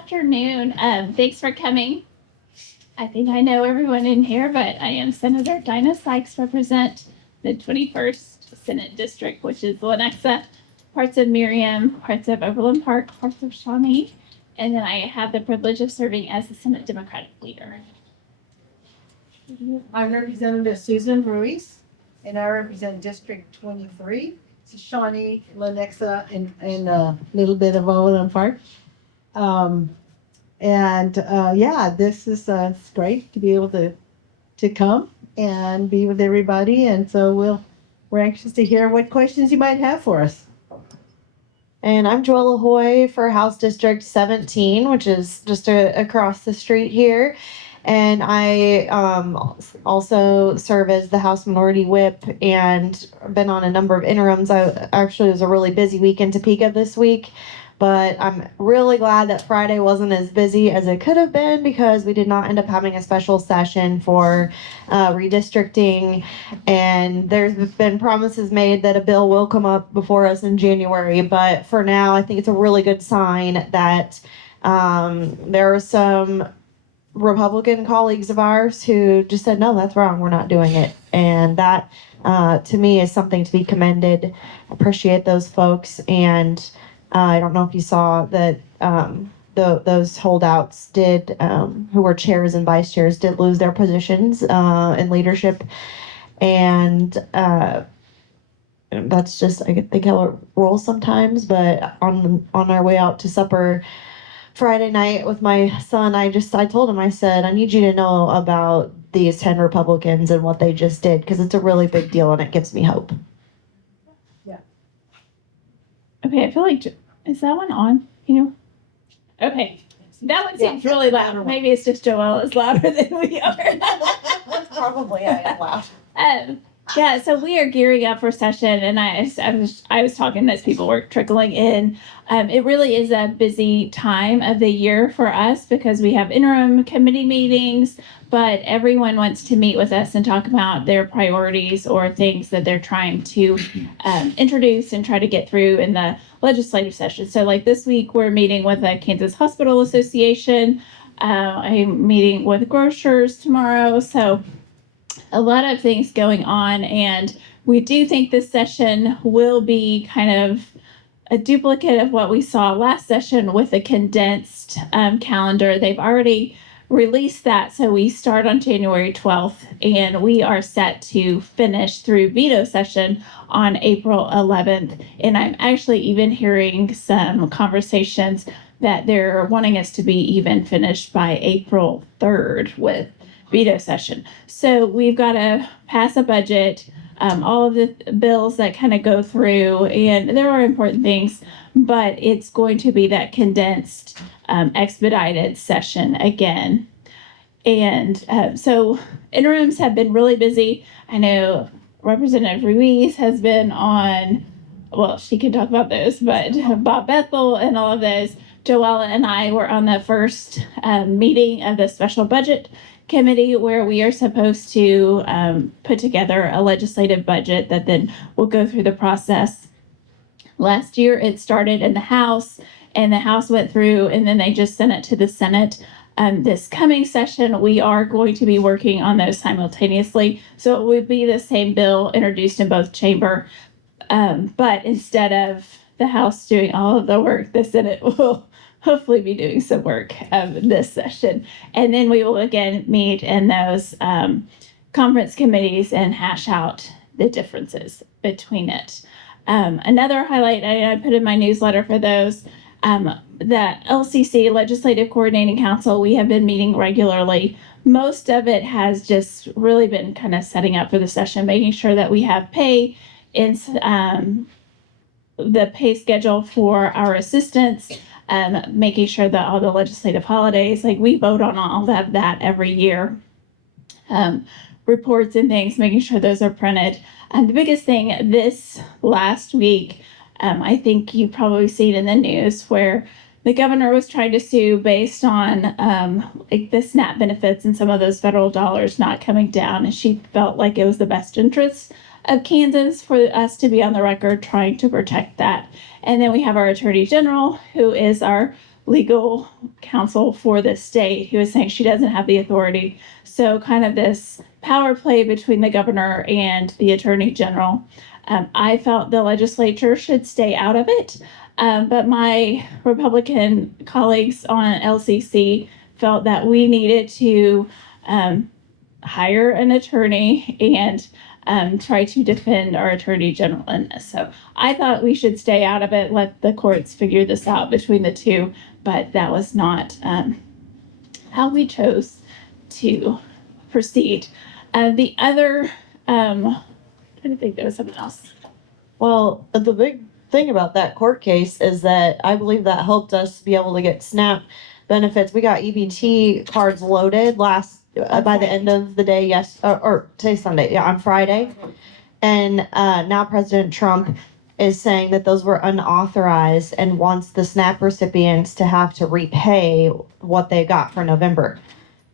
afternoon. Thanks for coming. I think I know everyone in here, but I am Senator Dinah Sykes, represent the 21st Senate District, which is Lenexa, parts of Miriam, parts of Overland Park, parts of Shawnee, and then I have the privilege of serving as the Senate Democratic leader. I'm Representative Susan Ruiz, and I represent District 23. It's Shawnee, Lenexa, and a little bit of Overland Park. This is it's great to be able to come and be with everybody, and so we're anxious to hear what questions you might have for us. And I'm Ella Hoye for House District 17, which is just across the street here. And I also serve as the House Minority Whip and been on a number of interims. It was a really busy week in Topeka this week, but I'm really glad that Friday wasn't as busy as it could have been because we did not end up having a special session for redistricting. And there's been promises made that a bill will come up before us in January. But for now, I think it's a really good sign that there are some Republican colleagues of ours who just said, no, that's wrong. We're not doing it. And that, to me, is something to be commended. Appreciate those folks. And I don't know if you saw that those holdouts did, who were chairs and vice chairs, did lose their positions in leadership. And that's just, I think, how it rolls sometimes. But on our way out to supper Friday night with my son, I told him, I said, I need you to know about these 10 Republicans and what they just did, because it's a really big deal and it gives me hope. Yeah. Okay, I feel like, is that one on? Okay. That one seems really loud. Maybe it's just Joelle is louder than we are. Probably I am loud. Yeah, so we are gearing up for session, and I was talking as people were trickling in. It really is a busy time of the year for us because we have interim committee meetings, but everyone wants to meet with us and talk about their priorities or things that they're trying to introduce and try to get through in the legislative session. So like this week, we're meeting with the Kansas Hospital Association. I'm meeting with grocers tomorrow. So a lot of things going on, and we do think this session will be kind of a duplicate of what we saw last session with a condensed calendar. They've already released that, so we start on January 12th, and we are set to finish through veto session on April 11th. And I'm actually even hearing some conversations that they're wanting us to be even finished by April 3rd with veto session. So we've got to pass a budget, all of the bills that kind of go through, and there are important things, but it's going to be that condensed, expedited session again. And so interims have been really busy. I know Representative Ruiz has been on, well, she can talk about those, but Bob Bethel and all of those. Joella and I were on the first meeting of the special budget committee where we are supposed to put together a legislative budget that then will go through the process. Last year it started in the House, and the House went through, and then they just sent it to the Senate. This coming session, we are going to be working on those simultaneously. So it would be the same bill introduced in both chamber, but instead of the House doing all of the work, the Senate will hopefully be doing some work this session. And then we will again meet in those conference committees and hash out the differences between it. Another highlight I put in my newsletter for those, the LCC, Legislative Coordinating Council, we have been meeting regularly. Most of it has just really been kind of setting up for the session, making sure that we have pay in the pay schedule for our assistants, making sure that all the legislative holidays, like we vote on all of that every year, reports and things, making sure those are printed. And the biggest thing this last week, I think you've probably seen in the news where the governor was trying to sue based on like the SNAP benefits and some of those federal dollars not coming down. And she felt like it was the best interest of Kansas for us to be on the record trying to protect that. And then we have our Attorney General, who is our legal counsel for the state who is saying she doesn't have the authority. So kind of this power play between the governor and the attorney general. I felt the legislature should stay out of it. But my Republican colleagues on LCC felt that we needed to hire an attorney and try to defend our attorney general in this. So I thought we should stay out of it, let the courts figure this out between the two, but that was not how we chose to proceed. The other, I didn't think there was something else. Well, the big thing about that court case is that I believe that helped us be able to get SNAP benefits. We got EBT cards loaded by the end of the day, or today's Sunday, yeah, on Friday. And now President Trump is saying that those were unauthorized and wants the SNAP recipients to have to repay what they got for November.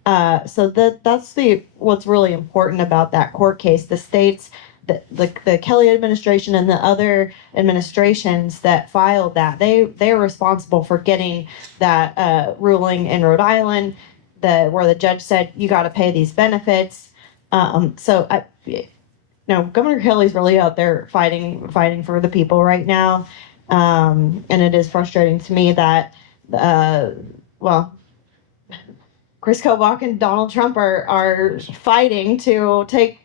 So that's what's really important about that court case. The states, the Kelly administration and the other administrations that filed that, they are responsible for getting that ruling in Rhode Island, where the judge said you got to pay these benefits. Governor Kelly's really out there fighting for the people right now, and it is frustrating to me that Chris Kobach and Donald Trump are fighting to take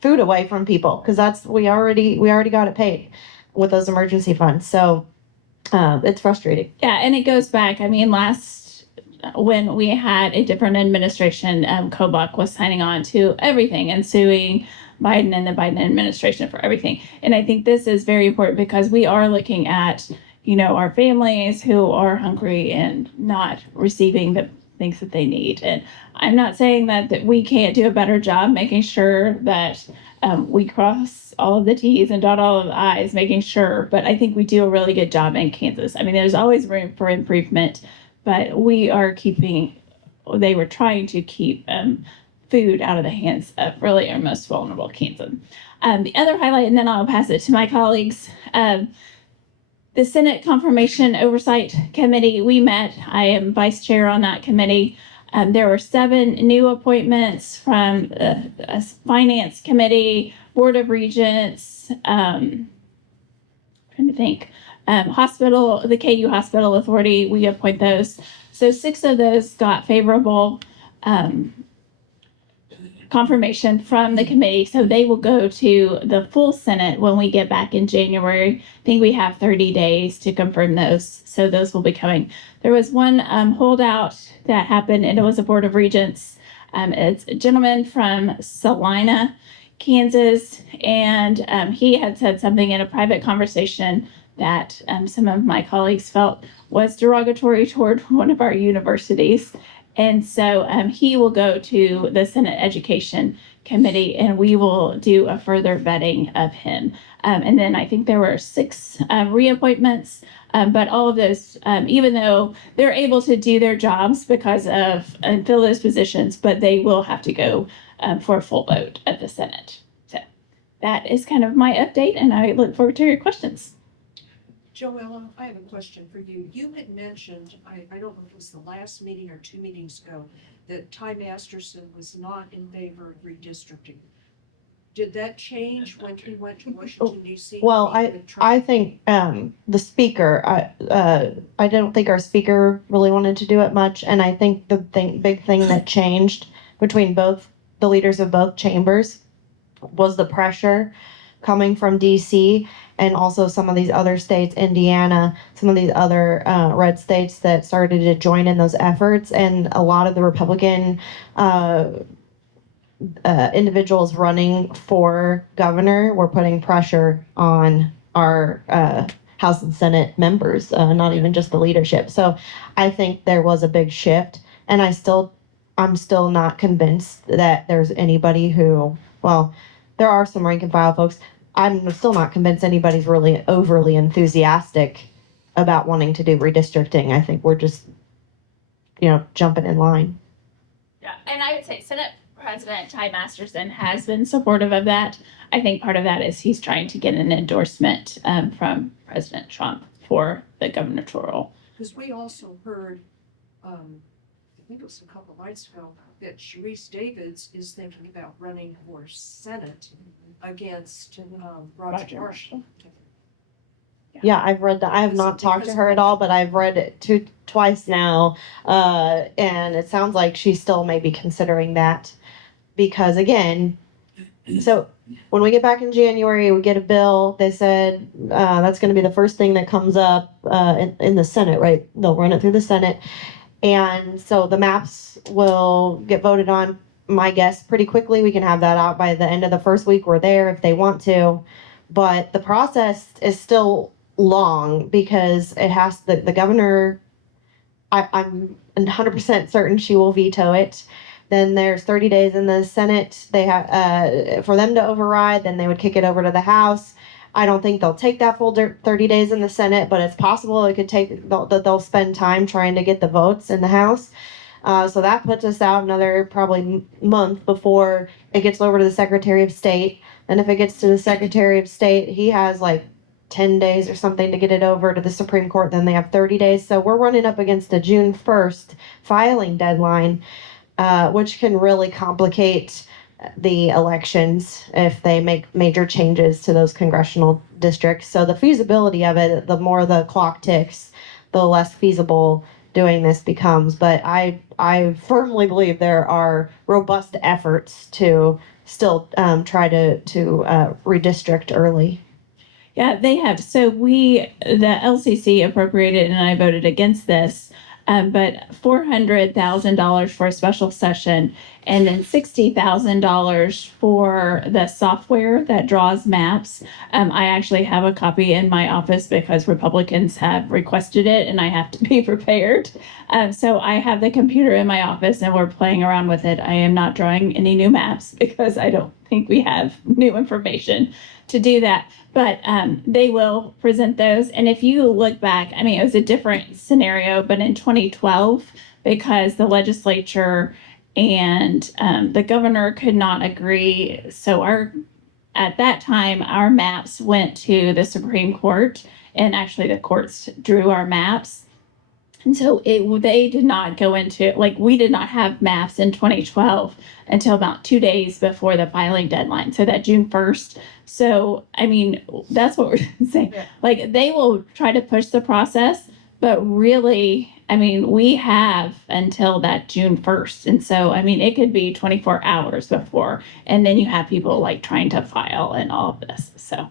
food away from people, because we already got it paid with those emergency funds. So it's frustrating. Yeah, and it goes back. I mean, when we had a different administration, Kobach was signing on to everything and suing Biden and the Biden administration for everything. And I think this is very important because we are looking at, our families who are hungry and not receiving the things that they need. And I'm not saying that we can't do a better job making sure that we cross all of the T's and dot all of the I's, making sure, but I think we do a really good job in Kansas. I mean, there's always room for improvement, but they were trying to keep food out of the hands of really our most vulnerable Kansans. The other highlight, and then I'll pass it to my colleagues, the Senate Confirmation Oversight Committee, we met. I am vice chair on that committee. There were 7 new appointments from a Finance Committee, Board of Regents, trying to think, the KU Hospital Authority, we appoint those. So 6 of those got favorable confirmation from the committee. So they will go to the full Senate when we get back in January. I think we have 30 days to confirm those. So those will be coming. There was one holdout that happened, and it was a Board of Regents. It's a gentleman from Salina, Kansas, and he had said something in a private conversation that some of my colleagues felt was derogatory toward one of our universities. And so he will go to the Senate Education Committee, and we will do a further vetting of him. And then I think there were 6 reappointments, but all of those, even though they're able to do their jobs because of and fill those positions, but they will have to go for a full vote at the Senate. So that is kind of my update, and I look forward to your questions. Joella, I have a question for you. You had mentioned, I don't know if it was the last meeting or 2 meetings ago, that Ty Masterson was not in favor of redistricting. Did that change when he went to Washington, D.C.? Well, I think the speaker, I don't think our speaker really wanted to do it much. And I think the big thing that changed between both the leaders of both chambers was the pressure coming from D.C. and also some of these other states, Indiana, some of these other red states that started to join in those efforts. And a lot of the Republican individuals running for governor were putting pressure on our House and Senate members, not even just the leadership. So I think there was a big shift. And I'm still not convinced that there's anybody there are some rank and file folks. I'm still not convinced anybody's really overly enthusiastic about wanting to do redistricting. I think we're just, jumping in line. Yeah, and I would say Senate President Ty Masterson has been supportive of that. I think part of that is he's trying to get an endorsement from President Trump for the gubernatorial Because we also heard, I think it was a couple nights ago, that Sharice Davids is thinking about running for Senate against, Roger Roger. Marshall. Yeah, I've read that. I have Because- not talked to because- her at all, but I've read it twice now. And it sounds like she's still maybe considering that because again, so when we get back in January, we get a bill. They said that's going to be the first thing that comes up in the Senate, right? They'll run it through the Senate, and so the maps will get voted on. My guess, pretty quickly, we can have that out by the end of the first week. We're there if they want to, but the process is still long because it has the governor. I'm 100% certain she will veto it. Then there's 30 days in the Senate. They have for them to override. Then they would kick it over to the House. I don't think they'll take that full 30 days in the Senate, but it's possible it could take. They'll spend time trying to get the votes in the House. So that puts us out another probably month before it gets over to the Secretary of State. And if it gets to the Secretary of State, he has like 10 days or something to get it over to the Supreme Court. Then they have 30 days. So we're running up against a June 1st filing deadline, which can really complicate the elections if they make major changes to those congressional districts. So the feasibility of it, the more the clock ticks, the less feasible doing this becomes. But I firmly believe there are robust efforts to still try to redistrict early. Yeah, they have. So the LCC appropriated, and I voted against this, but $400,000 for a special session, and then $60,000 for the software that draws maps. I actually have a copy in my office because Republicans have requested it, and I have to be prepared. So I have the computer in my office, and we're playing around with it. I am not drawing any new maps because I don't think we have new information to do that. But they will present those. And if you look back, I mean, it was a different scenario, but in 2012, because the legislature and the governor could not agree. So at that time, our maps went to the Supreme Court, and actually the courts drew our maps. And so they did not go into, like, we did not have maps in 2012 until about 2 days before the filing deadline. So that June 1st. So, I mean, that's what we're saying. Yeah. Like, they will try to push the process, but really, I mean, we have until that June 1st. And so, I mean, it could be 24 hours before. And then you have people like trying to file and all of this. So,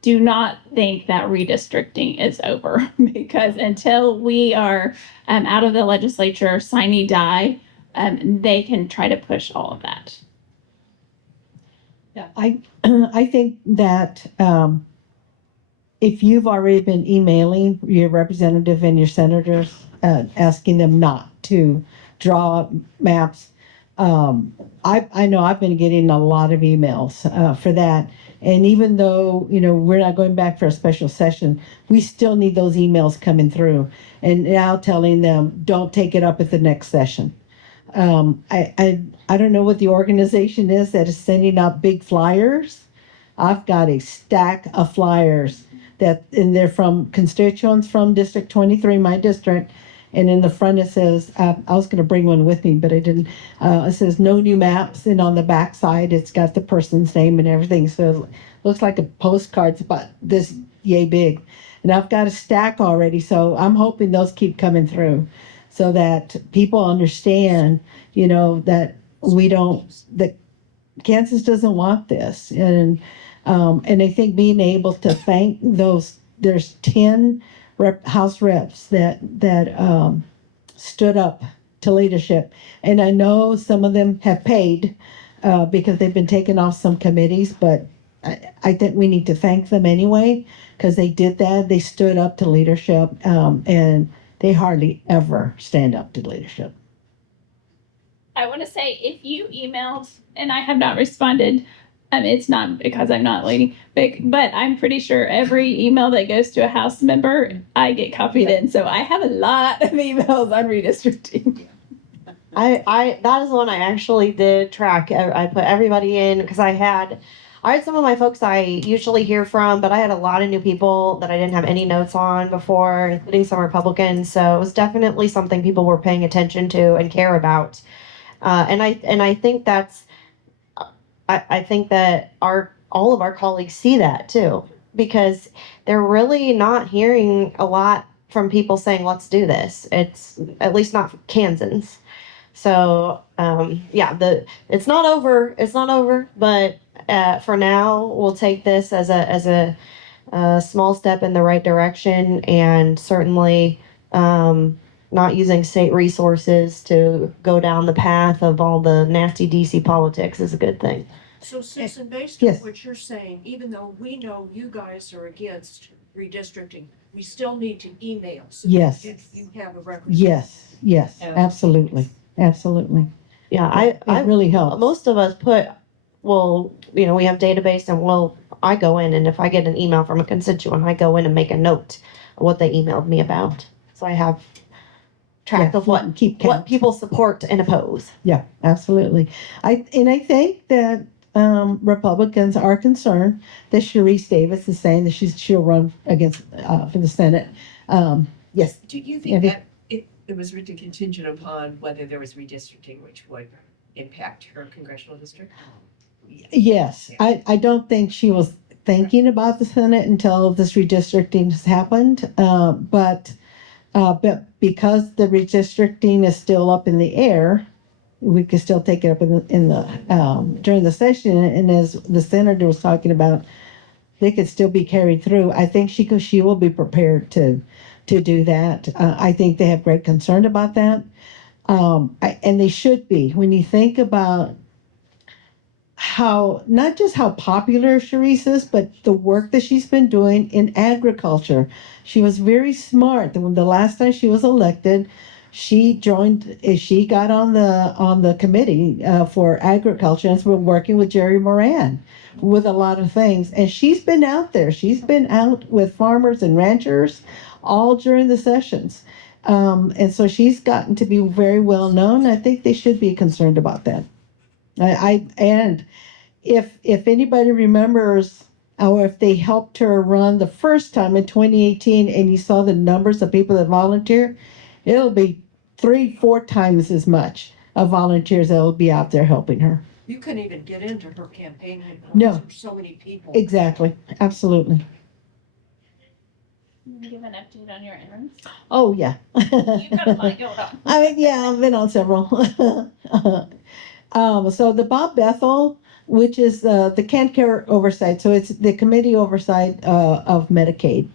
do not think that redistricting is over because until we are out of the legislature, sine die, they can try to push all of that. Yeah, I think that if you've already been emailing your representative and your senators, asking them not to draw maps, I know I've been getting a lot of emails for that. And even though, we're not going back for a special session, we still need those emails coming through. And now telling them, don't take it up at the next session. I don't know what the organization is that is sending out big flyers. I've got a stack of flyers and they're from constituents from District 23, my district. And in the front it says, I was going to bring one with me, but I didn't. It says no new maps. And on the back side, it's got the person's name and everything. So it looks like a postcard. It's about this yay big. And I've got a stack already. So I'm hoping those keep coming through so that people understand, that that Kansas doesn't want this. And I think being able to thank there's 10 House reps that stood up to leadership. And I know some of them have paid because they've been taken off some committees, but I think we need to thank them anyway because they did that. They stood up to leadership, and they hardly ever stand up to leadership. I want to say if you emailed and I have not responded, it's not because I'm not lady, but I'm pretty sure every email that goes to a House member, I get copied in. So I have a lot of emails on redistricting. I that is one I actually did track. I put everybody in because I had I had some of my folks I usually hear from, but I had a lot of new people that I didn't have any notes on before, including some Republicans. So it was definitely something people were paying attention to and care about. And I think that's I think that our all of our colleagues see that too, because they're really not hearing a lot from people saying, let's do this. It's at least not Kansans. So yeah, it's not over. It's not over, but for now, we'll take this as a small step in the right direction, and certainly not using state resources to go down the path of all the nasty DC politics is a good thing. So Susan, based on Yes. what you're saying, even though we know you guys are against redistricting, we still need to email. So Yes. you have a record. Yes, absolutely, absolutely. Yeah, It really helps. most of us well, we have database, and I go in, and if I get an email from a constituent, I go in and make a note of what they emailed me about. So I have track Yeah, of what keep count. people support and oppose. Yeah, absolutely. I think that Republicans are concerned that Sharice Davis is saying that she'll run against for the Senate. Yes, Do you think Andy? that it was written contingent upon whether there was redistricting, which would impact her congressional district? yes. I don't think she was thinking about the Senate until this redistricting has happened. But because the redistricting is still up in the air, we could still take it up in the during the session. And as the senator was talking about, they could still be carried through. I think she will be prepared to do that. I think they have great concern about that. And they should be. When you think about how, not just how popular Sharice is, but the work that she's been doing in agriculture. She was very smart. The last time she was elected, she got on the committee for agriculture, and has been working with Jerry Moran with a lot of things. And she's been out there. She's been out with farmers and ranchers all during the sessions. And so she's gotten to be very well known. I think they should be concerned about that. And if anybody remembers, or if they helped her run the first time in 2018, and you saw the numbers of people that volunteer, it'll be 3-4 times as much of volunteers that will be out there helping her. You couldn't even get into her campaign. No. There's so many people. Exactly, absolutely. Can you give an update on your errands? Oh, yeah. You've got a lot going on. I mean, yeah, I've been on several. So the Bob Bethel, which is the Can Care Oversight, so it's the committee oversight of Medicaid.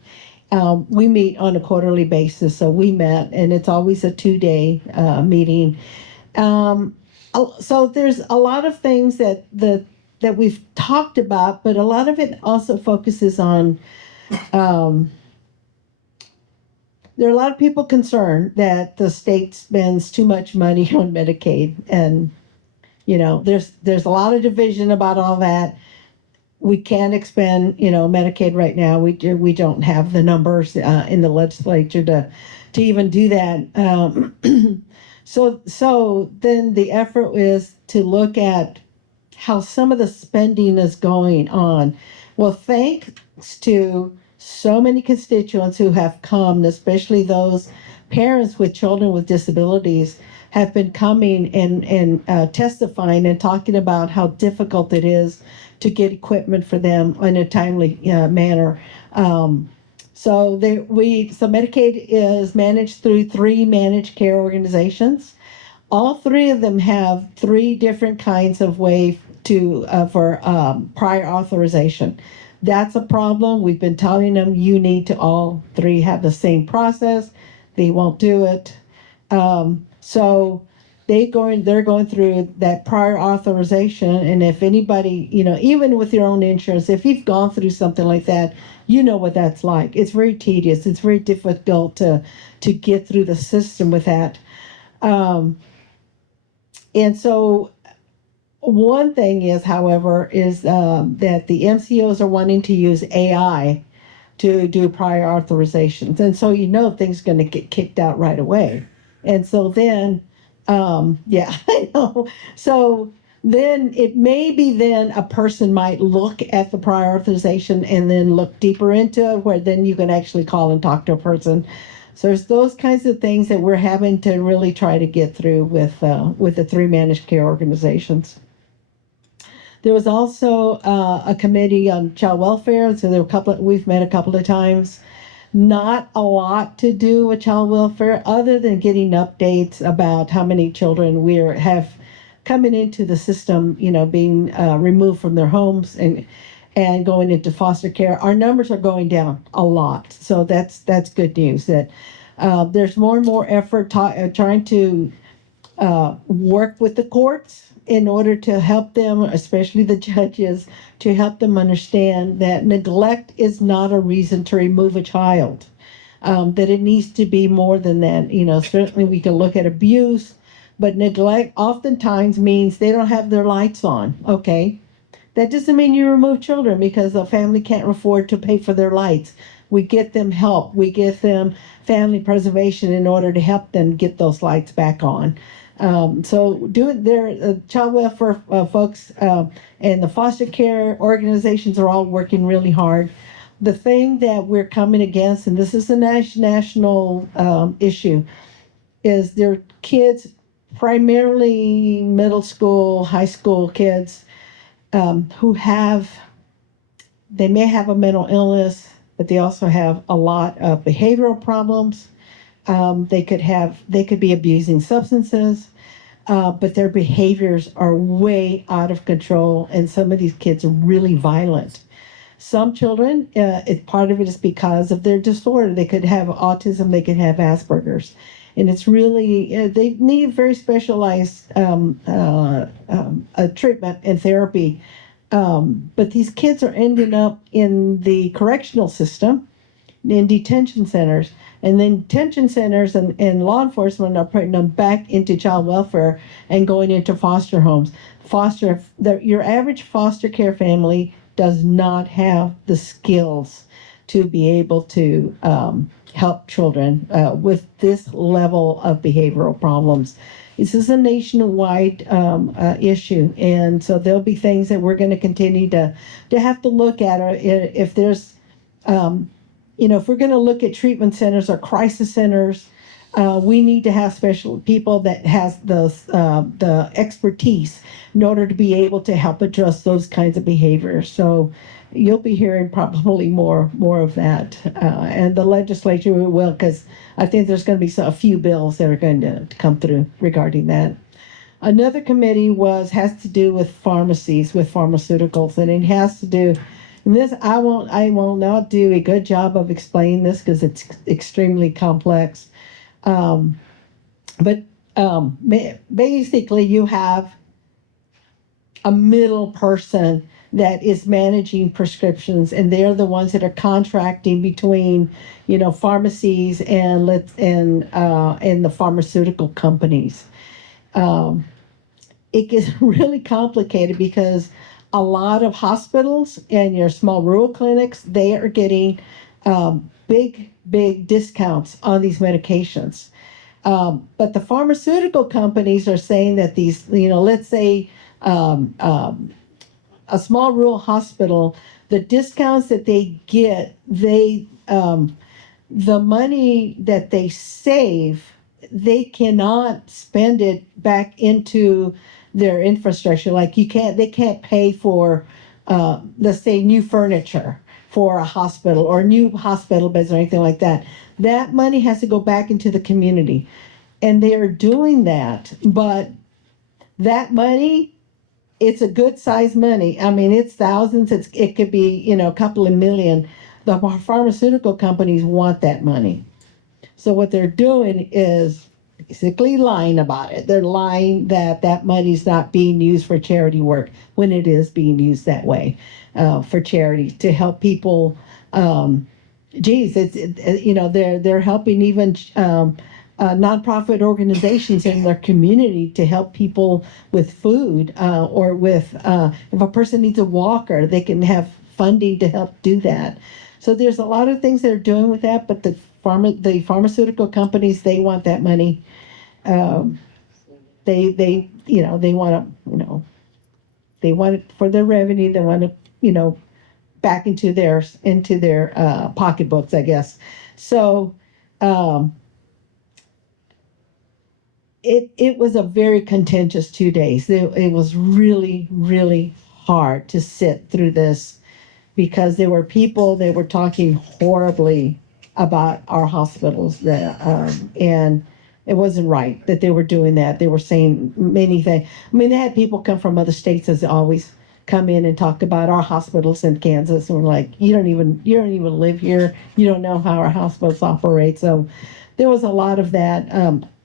We meet on a quarterly basis, so we met, and it's always a 2-day meeting. So there's a lot of things that we've talked about, but a lot of it also focuses on. There are a lot of people concerned that the state spends too much money on Medicaid, and there's a lot of division about all that. We can't expend Medicaid right now. We don't have the numbers in the legislature to even do that. So then the effort is to look at how some of the spending is going on. Well, thanks to so many constituents who have come, especially those parents with children with disabilities, have been coming and testifying and talking about how difficult it is to get equipment for them in a timely manner. So Medicaid is managed through 3 managed care organizations. All 3 of them have 3 different kinds of way for prior authorization. That's a problem. We've been telling them you need to all 3 have the same process. They won't do it. So they're going through that prior authorization. And if anybody, even with your own insurance, if you've gone through something like that, you know what that's like. It's very tedious. It's very difficult to get through the system with that. And so one thing is, however, is that the MCOs are wanting to use AI to do prior authorizations. And so things are going to get kicked out right away. And so then, yeah, I know. So then it may be then a person might look at the prior authorization and then look deeper into it, where then you can actually call and talk to a person. So there's those kinds of things that we're having to really try to get through with the 3 managed care organizations. There was also a committee on child welfare. So there were we've met a couple of times. Not a lot to do with child welfare other than getting updates about how many children have coming into the system, being removed from their homes and going into foster care. Our numbers are going down a lot. So that's good news that there's more and more effort trying to work with the courts in order to help them, especially the judges, to help them understand that neglect is not a reason to remove a child. That it needs to be more than that. Certainly we can look at abuse, but neglect oftentimes means they don't have their lights on. Okay. That doesn't mean you remove children because the family can't afford to pay for their lights. We get them help. We give them family preservation in order to help them get those lights back on. So doing their child welfare folks and the foster care organizations are all working really hard. The thing that we're coming against, and this is a national issue, is their kids, primarily middle school, high school kids, who they may have a mental illness, but they also have a lot of behavioral problems. They could be abusing substances, but their behaviors are way out of control, and some of these kids are really violent. Some children, part of it is because of their disorder. They could have autism, they could have Asperger's. And it's really, they need very specialized treatment and therapy. But these kids are ending up in the correctional system, in detention centers. And then detention centers and law enforcement are putting them back into child welfare and going into foster homes. Your average foster care family does not have the skills to be able to help children with this level of behavioral problems. This is a nationwide issue, and so there'll be things that we're going to continue to have to look at. If there's, if we're going to look at treatment centers or crisis centers, we need to have special people that has the expertise in order to be able to help address those kinds of behaviors. So you'll be hearing probably more of that, and the legislature will, because I think there's going to be a few bills that are going to come through regarding that. Another committee has to do with pharmacies, with pharmaceuticals, and it has to do. And this, I will not do a good job of explaining this because it's extremely complex. But basically, you have a middle person that is managing prescriptions, and they're the ones that are contracting between, pharmacies and the pharmaceutical companies. It gets really complicated because a lot of hospitals and your small rural clinics, they are getting big discounts on these medications. But the pharmaceutical companies are saying that these, let's say a small rural hospital, the discounts that they get, the money that they save, they cannot spend it back into their infrastructure. Like they can't pay for, let's say, new furniture for a hospital or new hospital beds or anything like that. That money has to go back into the community. And they are doing that, but that money, it's a good size money. I mean, it's thousands. It could be, a couple of million. The pharmaceutical companies want that money. So what they're doing is basically lying about it. They're lying that money's not being used for charity work when it is being used that way for charity to help people. They're helping even nonprofit organizations in their community to help people with food or with if a person needs a walker, they can have funding to help do that. So there's a lot of things they're doing with that, but the pharmaceutical companies, they want that money. They want to They want it for their revenue. They want it, back into their pocketbooks, I guess. So it was a very contentious 2 days. It was really, really hard to sit through this because there were people that were talking horribly about our hospitals and it wasn't right that they were doing that. They were saying many things. I mean, they had people come from other states, as always, come in and talk about our hospitals in Kansas, and we're like, you don't even live here. You don't know how our hospitals operate. So there was a lot of that.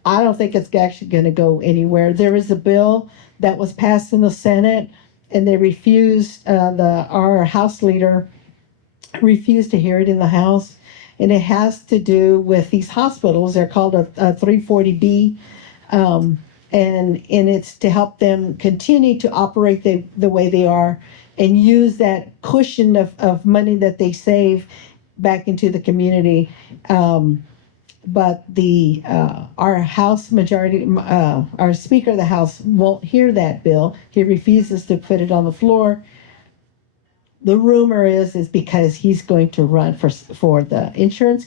I don't think it's actually going to go anywhere. There is a bill that was passed in the Senate, and they refused. Our House leader refused to hear it in the House, and it has to do with these hospitals. They're called a 340B, and it's to help them continue to operate the way they are and use that cushion of money that they save back into the community. But our House majority, our Speaker of the House won't hear that bill. He refuses to put it on the floor. The rumor is because he's going to run for the insurance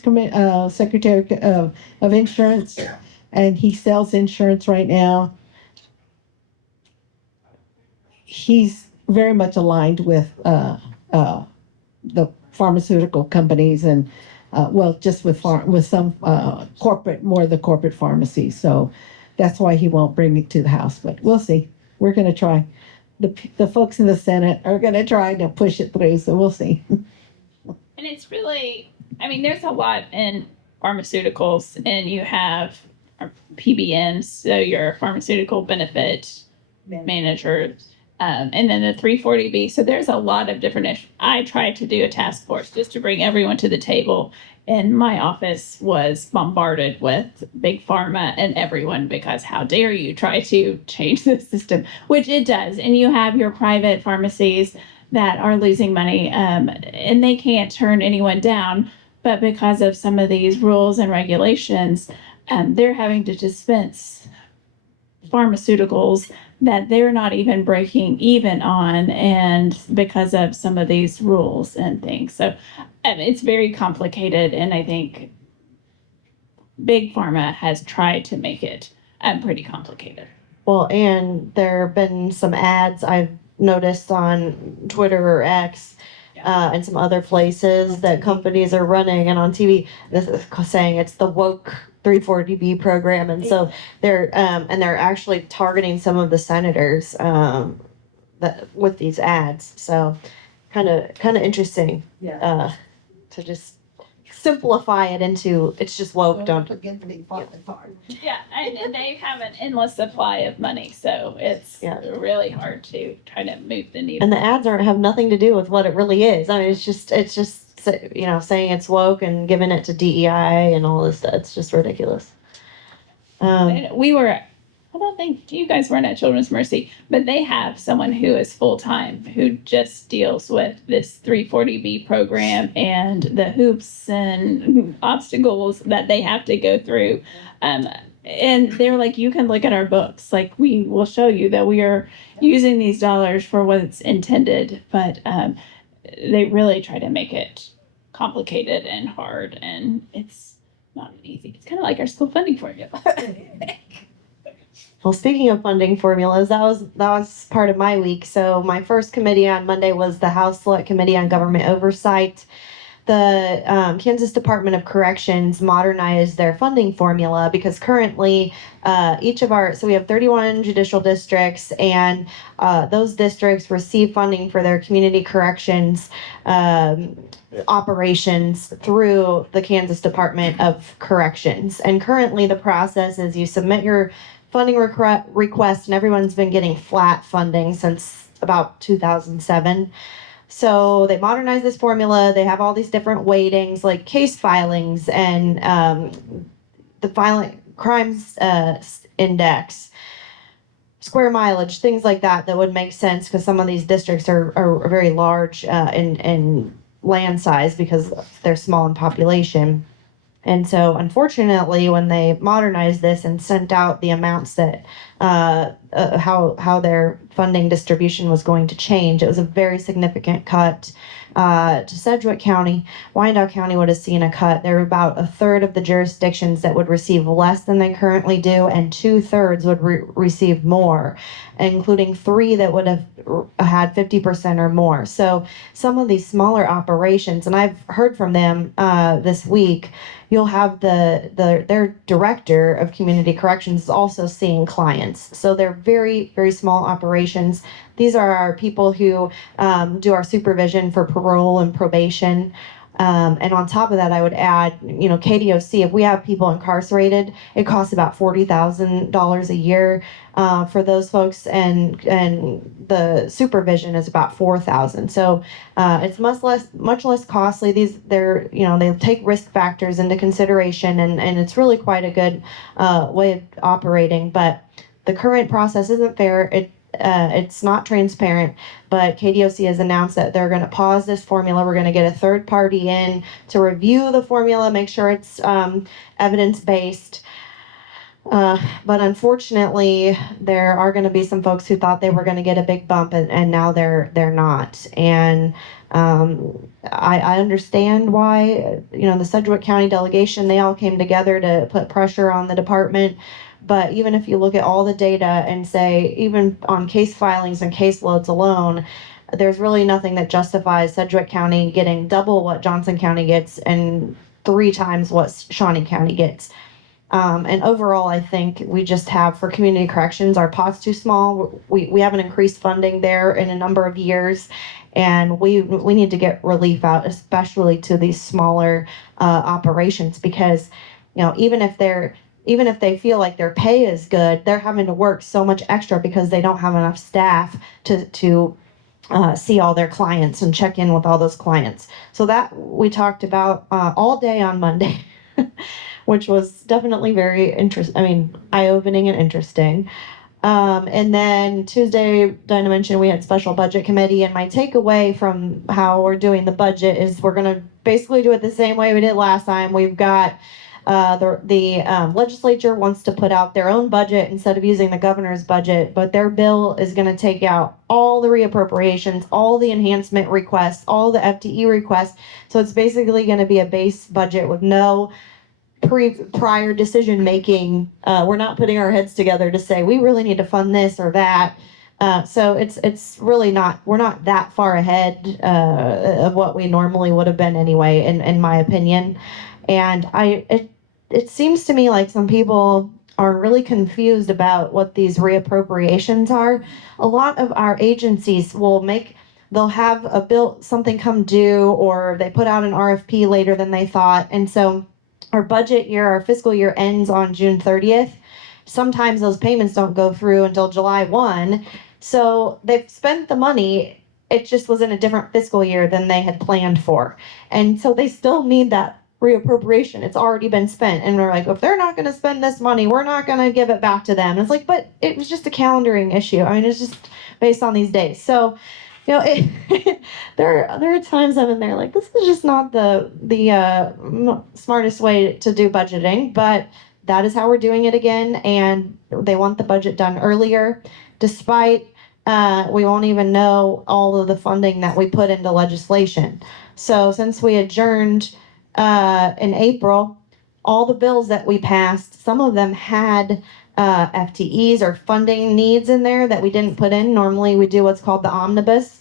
secretary of insurance, and he sells insurance right now. He's very much aligned with the pharmaceutical companies and just with some corporate, more of the corporate pharmacies. So that's why he won't bring it to the House. But we'll see. We're going to try. The folks in the Senate are going to try to push it through, so we'll see. And it's really, I mean, there's a lot in pharmaceuticals, and you have PBMs, so your pharmaceutical benefit manager, and then the 340B. So there's a lot of different issues. I tried to do a task force just to bring everyone to the table, and my office was bombarded with big pharma and everyone because how dare you try to change the system, which it does. And you have your private pharmacies that are losing money, and they can't turn anyone down. But because of some of these rules and regulations, they're having to dispense pharmaceuticals that they're not even breaking even on, and because of some of these rules and things. So it's very complicated, and I think big pharma has tried to make it pretty complicated. Well, and there have been some ads I've noticed on Twitter or X and some other places that companies are running and on TV saying it's the woke 340B program, and so they're actually targeting some of the senators that with these ads. So kind of interesting to just simplify it into it's just woke. Don't forget the big part. Yeah, and they have an endless supply of money, so it's really hard to try to move the needle. And the ads have nothing to do with what it really is. I mean, it's just saying it's woke and giving it to DEI and all this stuff. It's just ridiculous. And I don't think you guys weren't at Children's Mercy, but they have someone who is full-time who just deals with this 340B program and the hoops and obstacles that they have to go through. And they're like, you can look at our books. Like, we will show you that we are using these dollars for what it's intended, but they really try to make it complicated and hard, and it's not easy. It's kind of like our school funding formula. Well, speaking of funding formulas, that was part of my week. So my first committee on Monday was the House Select Committee on Government Oversight. The Kansas Department of Corrections modernized their funding formula because currently so we have 31 judicial districts, and those districts receive funding for their community corrections operations through the Kansas Department of Corrections. And currently the process is you submit your funding request, and everyone's been getting flat funding since about 2007. So they modernized this formula. They have all these different weightings like case filings and the violent crimes index, square mileage, things like that would make sense because some of these districts are very large in land size because they're small in population. And so, unfortunately, when they modernized this and sent out the amounts that how their funding distribution was going to change, it was a very significant cut to Sedgwick County. Wyandotte County would have seen a cut. There were about a third of the jurisdictions that would receive less than they currently do, and 2/3 would receive more, including 3 that would have had 50% or more. So some of these smaller operations, and I've heard from them this week, you'll have their director of community corrections is also seeing clients. So they're very, very small operations. These are our people who do our supervision for parole and probation. And on top of that, I would add, KDOC, if we have people incarcerated, it costs about $40,000 a year for those folks, and the supervision is about $4,000. So it's much less costly. They take risk factors into consideration, and it's really quite a good way of operating. But the current process isn't fair. It's not transparent, but KDOC has announced that they're going to pause this formula. We're going to get a third party in to review the formula, make sure it's evidence-based. But unfortunately, there are going to be some folks who thought they were going to get a big bump, and now they're not. And I understand why, the Sedgwick County delegation, they all came together to put pressure on the department. But even if you look at all the data and say, even on case filings and caseloads alone, there's really nothing that justifies Sedgwick County getting double what Johnson County gets and 3 times what Shawnee County gets. And overall, I think we just have, for community corrections, our pot's too small. We haven't increased funding there in a number of years, and we need to get relief out, especially to these smaller operations, because even if they feel like their pay is good, they're having to work so much extra because they don't have enough staff to see all their clients and check in with all those clients. So that we talked about all day on Monday, which was definitely very eye-opening and interesting. And then Tuesday, Dinah mentioned we had special budget committee, and my takeaway from how we're doing the budget is we're going to basically do it the same way we did last time. We've got the legislature wants to put out their own budget instead of using the governor's budget, but their bill is going to take out all the reappropriations, all the enhancement requests, all the FTE requests. So it's basically going to be a base budget with no prior decision making. We're not putting our heads together to say we really need to fund this or that. So it's really not, we're not that far ahead of what we normally would have been anyway, in my opinion. And it seems to me like some people are really confused about what these reappropriations are. A lot of our agencies they'll have a bill, something come due, or they put out an RFP later than they thought. And so our fiscal year ends on June 30th. Sometimes those payments don't go through until July 1. So they've spent the money. It just was in a different fiscal year than they had planned for. And so they still need that reappropriation. It's already been spent. And we're like, if they're not going to spend this money, we're not going to give it back to them. And it's like, but it was just a calendaring issue. It's just based on these days. So, there are times I'm in there like, this is just not the smartest way to do budgeting, but that is how we're doing it again. And they want the budget done earlier, despite we won't even know all of the funding that we put into legislation. So since we adjourned in April, all the bills that we passed, some of them had FTEs or funding needs in there that we didn't put in. Normally we do what's called the omnibus,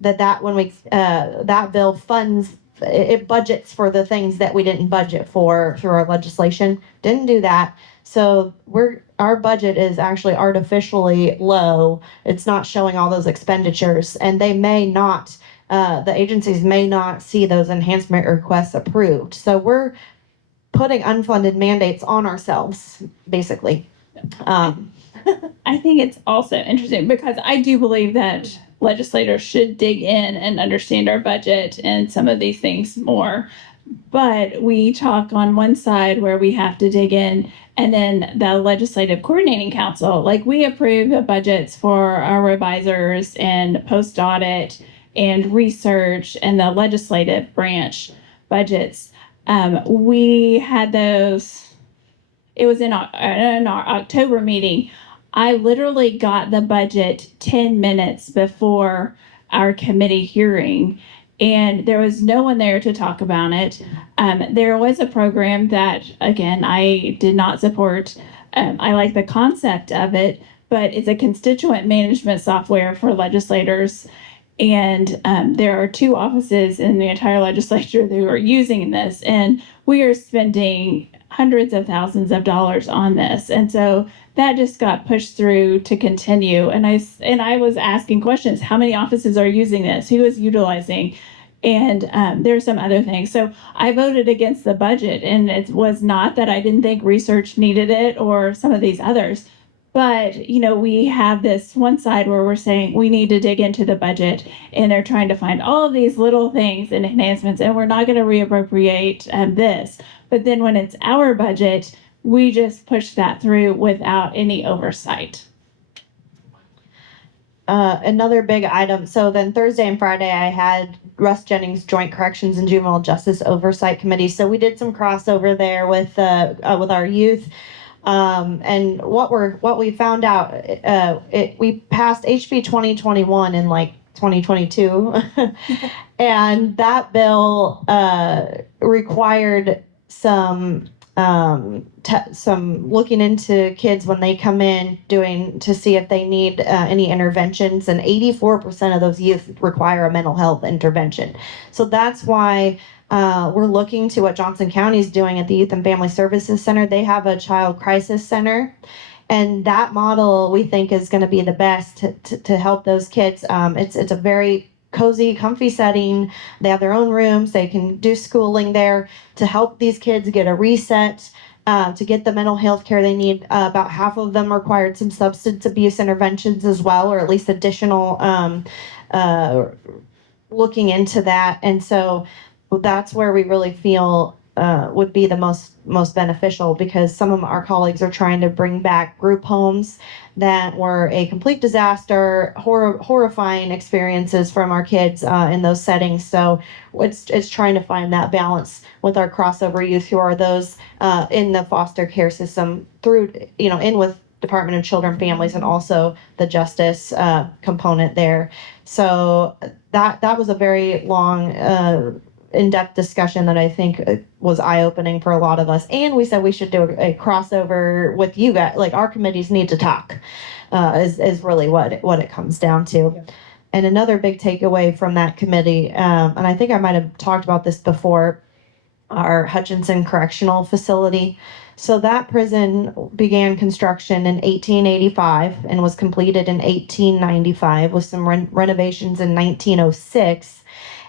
that bill funds, it budgets for the things that we didn't budget for through our legislation. Didn't do that. So our budget is actually artificially low. It's not showing all those expenditures, and they may not, the agencies may not see those enhancement requests approved. So we're putting unfunded mandates on ourselves, basically. I think it's also interesting because I do believe that legislators should dig in and understand our budget and some of these things more. But we talk on one side where we have to dig in, and then the Legislative Coordinating Council, like we approve the budgets for our revisers and post audit and research and the legislative branch budgets. We had those, it was in our October meeting. I literally got the budget 10 minutes before our committee hearing, and there was no one there to talk about it. There was a program that, again, I did not support. I like the concept of it, but it's a constituent management software for legislators. And there are 2 offices in the entire legislature who are using this, and we are spending hundreds of thousands of dollars on this. And so that just got pushed through to continue. And I was asking questions: how many offices are using this? Who is utilizing? And there's some other things. So I voted against the budget, and it was not that I didn't think research needed it or some of these others. But, we have this one side where we're saying we need to dig into the budget, and they're trying to find all of these little things and enhancements, and we're not going to reappropriate this. But then when it's our budget, we just push that through without any oversight. Another big item. So then Thursday and Friday, I had Russ Jennings Joint Corrections and Juvenile Justice Oversight Committee. So we did some crossover there with our youth. And what we found out, we passed HB 2021 in like 2022, and that bill required some looking into kids when they come in to see if they need any interventions, and 84% of those youth require a mental health intervention. So that's why we're looking to what Johnson County is doing at the Youth and Family Services Center. They have a child crisis center, and that model we think is going to be the best to help those kids. It's a very cozy, comfy setting. They have their own rooms. They can do schooling there to help these kids get a reset, to get the mental health care they need. About half of them required some substance abuse interventions as well, or at least additional looking into that. And so that's where we really feel would be the most beneficial, because some of our colleagues are trying to bring back group homes that were a complete disaster, horrifying experiences from our kids in those settings. So it's trying to find that balance with our crossover youth, who are those in the foster care system through, in with Department of Children, Families, and also the justice component there. So that was a very long in-depth discussion that I think was eye-opening for a lot of us. And we said we should do a crossover with you guys. Like, our committees need to talk, is really what it comes down to. Yeah. And another big takeaway from that committee, and I think I might have talked about this before, our Hutchinson Correctional Facility. So that prison began construction in 1885 and was completed in 1895 with some renovations in 1906.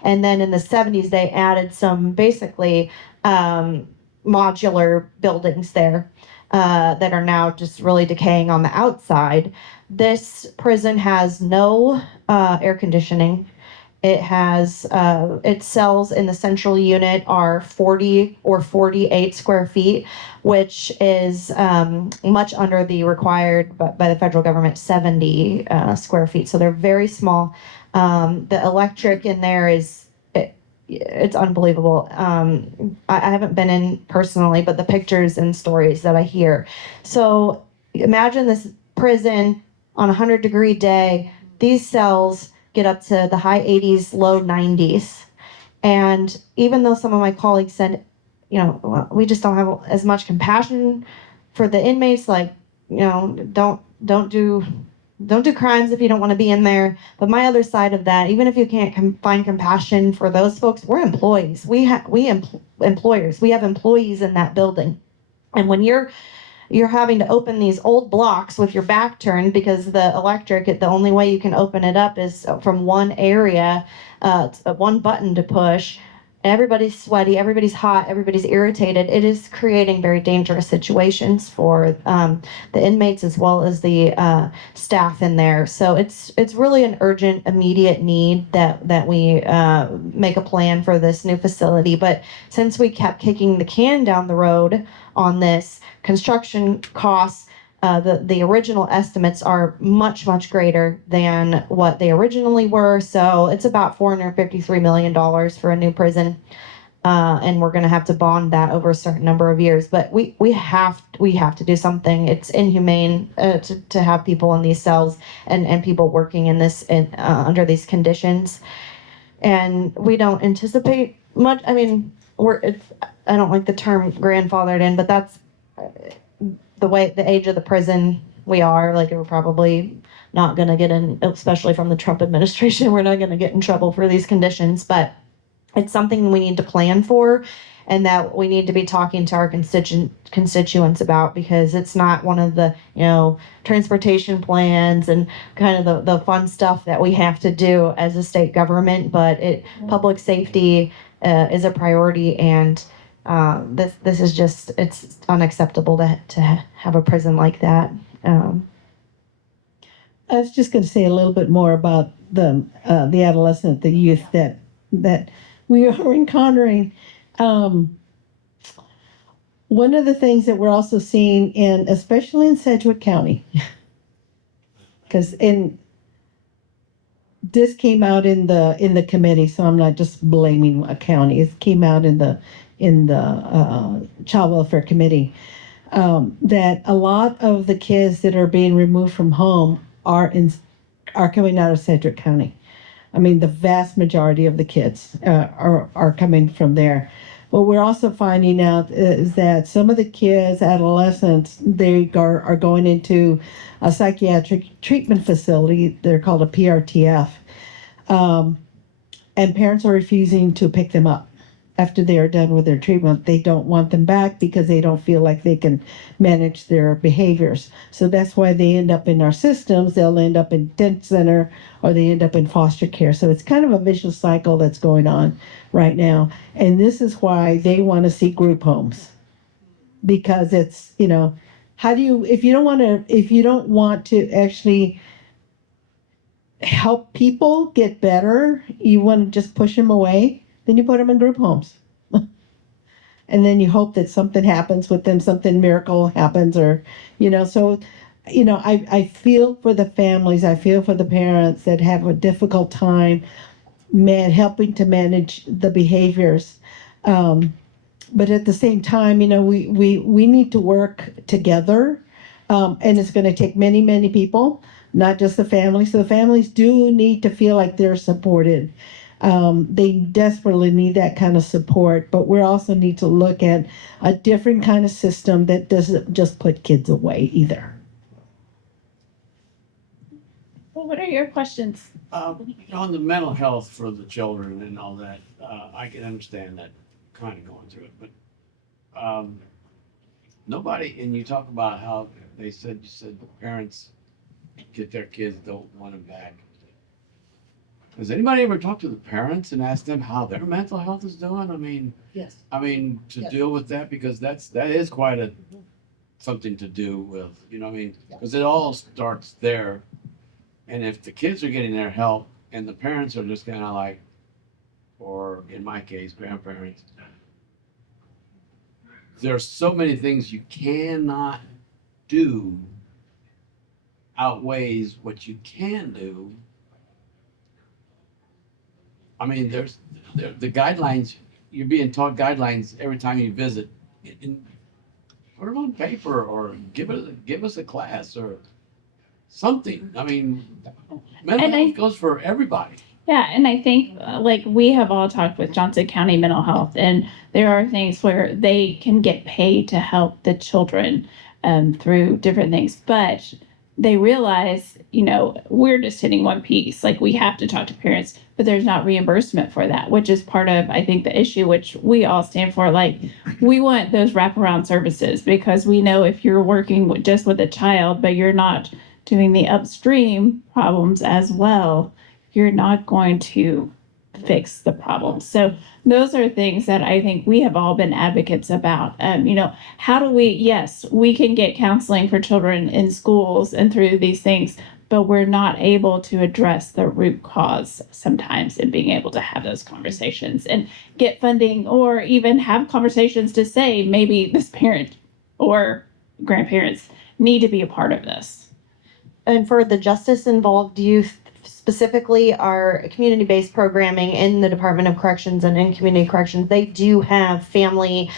And then in the 70s, they added some basically modular buildings there that are now just really decaying on the outside. This prison has no air conditioning. It has its cells in the central unit are 40 or 48 square feet, which is much under the required by the federal government 70 square feet. So they're very small. The electric in there it's unbelievable. I haven't been in personally, but the pictures and stories that I hear. So imagine this prison on a 100-degree day. These cells get up to the high 80s, low 90s. And even though some of my colleagues said, well, we just don't have as much compassion for the inmates, like, don't do crimes if you don't want to be in there. But my other side of that, even if you can't find compassion for those folks, we're employees. Employers. We have employees in that building. And when you're having to open these old blocks with your back turned because the electric, the only way you can open it up is from one area, one button to push. Everybody's sweaty, everybody's hot, everybody's irritated. It is creating very dangerous situations for the inmates as well as the staff in there. So it's really an urgent, immediate need that we make a plan for this new facility. But since we kept kicking the can down the road on this, construction costs, the original estimates are much, much greater than what they originally were. So it's about $453 million for a new prison. and we're going to have to bond that over a certain number of years. But we have to do something. It's inhumane to have people in these cells and people working in this under these conditions, and we don't anticipate much. I mean, I don't like the term grandfathered in, but that's the age of the prison we are. Like, we're probably not going to get in, especially from the Trump administration. We're not going to get in trouble for these conditions, but it's something we need to plan for, and that we need to be talking to our constituents about, because it's not one of the, transportation plans and kind of the fun stuff that we have to do as a state government, but public safety is a priority, and this is just, it's unacceptable to have a prison like that. I was just going to say a little bit more about the adolescent, the youth that we are encountering. One of the things that we're also seeing especially in Sedgwick County, because this came out in the committee, so I'm not just blaming a county. It came out in the Child Welfare Committee, that a lot of the kids that are being removed from home are coming out of Sedgwick County. I mean, the vast majority of the kids are coming from there. What we're also finding out is that some of the kids, adolescents, they are going into a psychiatric treatment facility. They're called a PRTF. And parents are refusing to pick them up after they are done with their treatment. They don't want them back because they don't feel like they can manage their behaviors. So that's why they end up in our systems. They'll end up in detention center, or they end up in foster care. So it's kind of a vicious cycle that's going on right now. And this is why they want to see group homes, because it's, how do you, if you don't want to actually help people get better, you want to just push them away, then you put them in group homes. And then you hope that something happens with them, something miracle happens, or, so, I feel for the families, I feel for the parents that have a difficult time helping to manage the behaviors. But at the same time, we need to work together, and it's going to take many, many people, not just the families. So the families do need to feel like they're supported. They desperately need that kind of support, but we also need to look at a different kind of system that doesn't just put kids away either. Well, what are your questions? On the mental health for the children and all that, I can understand that kind of going through it, but nobody, and you talk about how you said the parents get their kids, don't want them back. Has anybody ever talked to the parents and asked them how their mental health is doing? Yes. To deal with that, because that is quite something to do with, because it all starts there. And if the kids are getting their help and the parents are just kind of like, or in my case, grandparents, there's so many things you cannot do outweighs what you can do. There's the guidelines, you're being taught guidelines every time you visit. And put them on paper, or give us a class or something. Mental health goes for everybody. Yeah, and I think we have all talked with Johnson County Mental Health, and there are things where they can get paid to help the children through different things, but they realize, we're just hitting one piece. Like, we have to talk to parents, but there's not reimbursement for that, which is part of, I think, the issue, which we all stand for. Like, we want those wraparound services, because we know if you're working just with a child, but you're not doing the upstream problems as well, you're not going to fix the problem. So those are things that I think we have all been advocates about. How do yes, we can get counseling for children in schools and through these things, but we're not able to address the root cause sometimes in being able to have those conversations and get funding, or even have conversations to say maybe this parent or grandparents need to be a part of this. And for the justice involved youth, specifically our community-based programming in the Department of Corrections and in community corrections, they do have family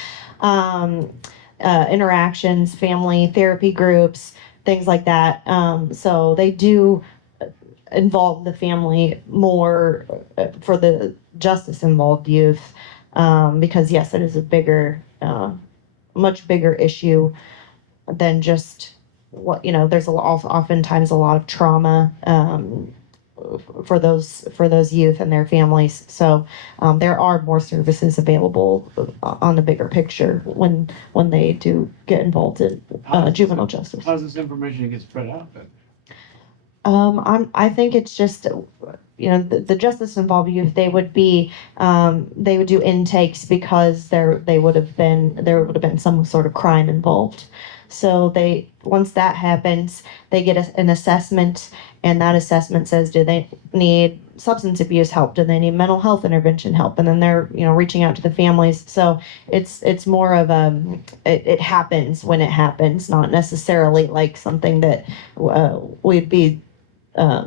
interactions, family therapy groups, things like that. So they do involve the family more for the justice involved youth, because yes, it is a bigger, much bigger issue than just what, there's oftentimes a lot of trauma for those youth and their families. So there are more services available on the bigger picture when they do get involved in juvenile justice. How does this information get spread out then? I think it's just, the justice involved youth, they would do intakes because there would have been some sort of crime involved. So once that happens, they get an assessment, and that assessment says, do they need substance abuse help? Do they need mental health intervention help? And then they're, reaching out to the families. So it's more of it happens when it happens, not necessarily like something that we'd be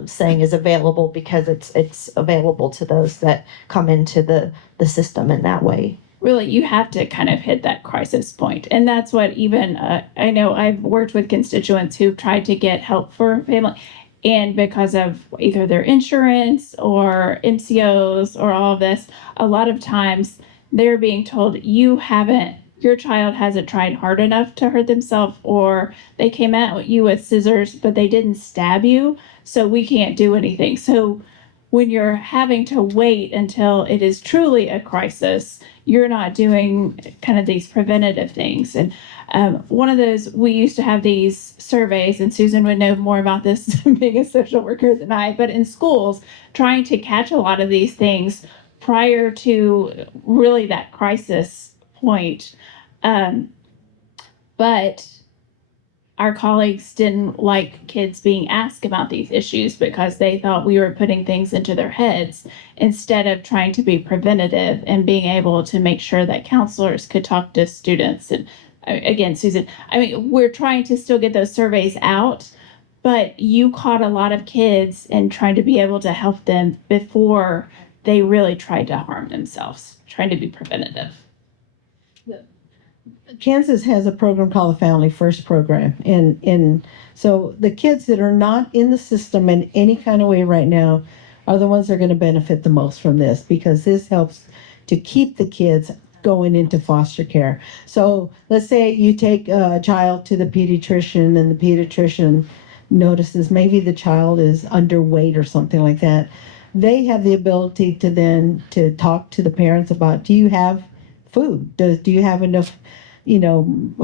saying is available because it's available to those that come into the system in that way. Really, you have to kind of hit that crisis point. And that's what even, I know I've worked with constituents who've tried to get help for family. And because of either their insurance or MCOs or all of this, a lot of times they're being told, your child hasn't tried hard enough to hurt themselves, or they came at you with scissors, but they didn't stab you, so we can't do anything. So when you're having to wait until it is truly a crisis, you're not doing kind of these preventative things. And one of those, we used to have these surveys, and Susan would know more about this being a social worker than I, but in schools, trying to catch a lot of these things prior to really that crisis point. But our colleagues didn't like kids being asked about these issues because they thought we were putting things into their heads instead of trying to be preventative and being able to make sure that counselors could talk to students. And again, Susan, we're trying to still get those surveys out, but you caught a lot of kids and trying to be able to help them before they really tried to harm themselves, trying to be preventative. Kansas has a program called the Family First program. And so the kids that are not in the system in any kind of way right now are the ones that are going to benefit the most from this, because this helps to keep the kids going into foster care. So let's say you take a child to the pediatrician, and the pediatrician notices maybe the child is underweight or something like that. They have the ability to then to talk to the parents about, do you have food? Do you have enough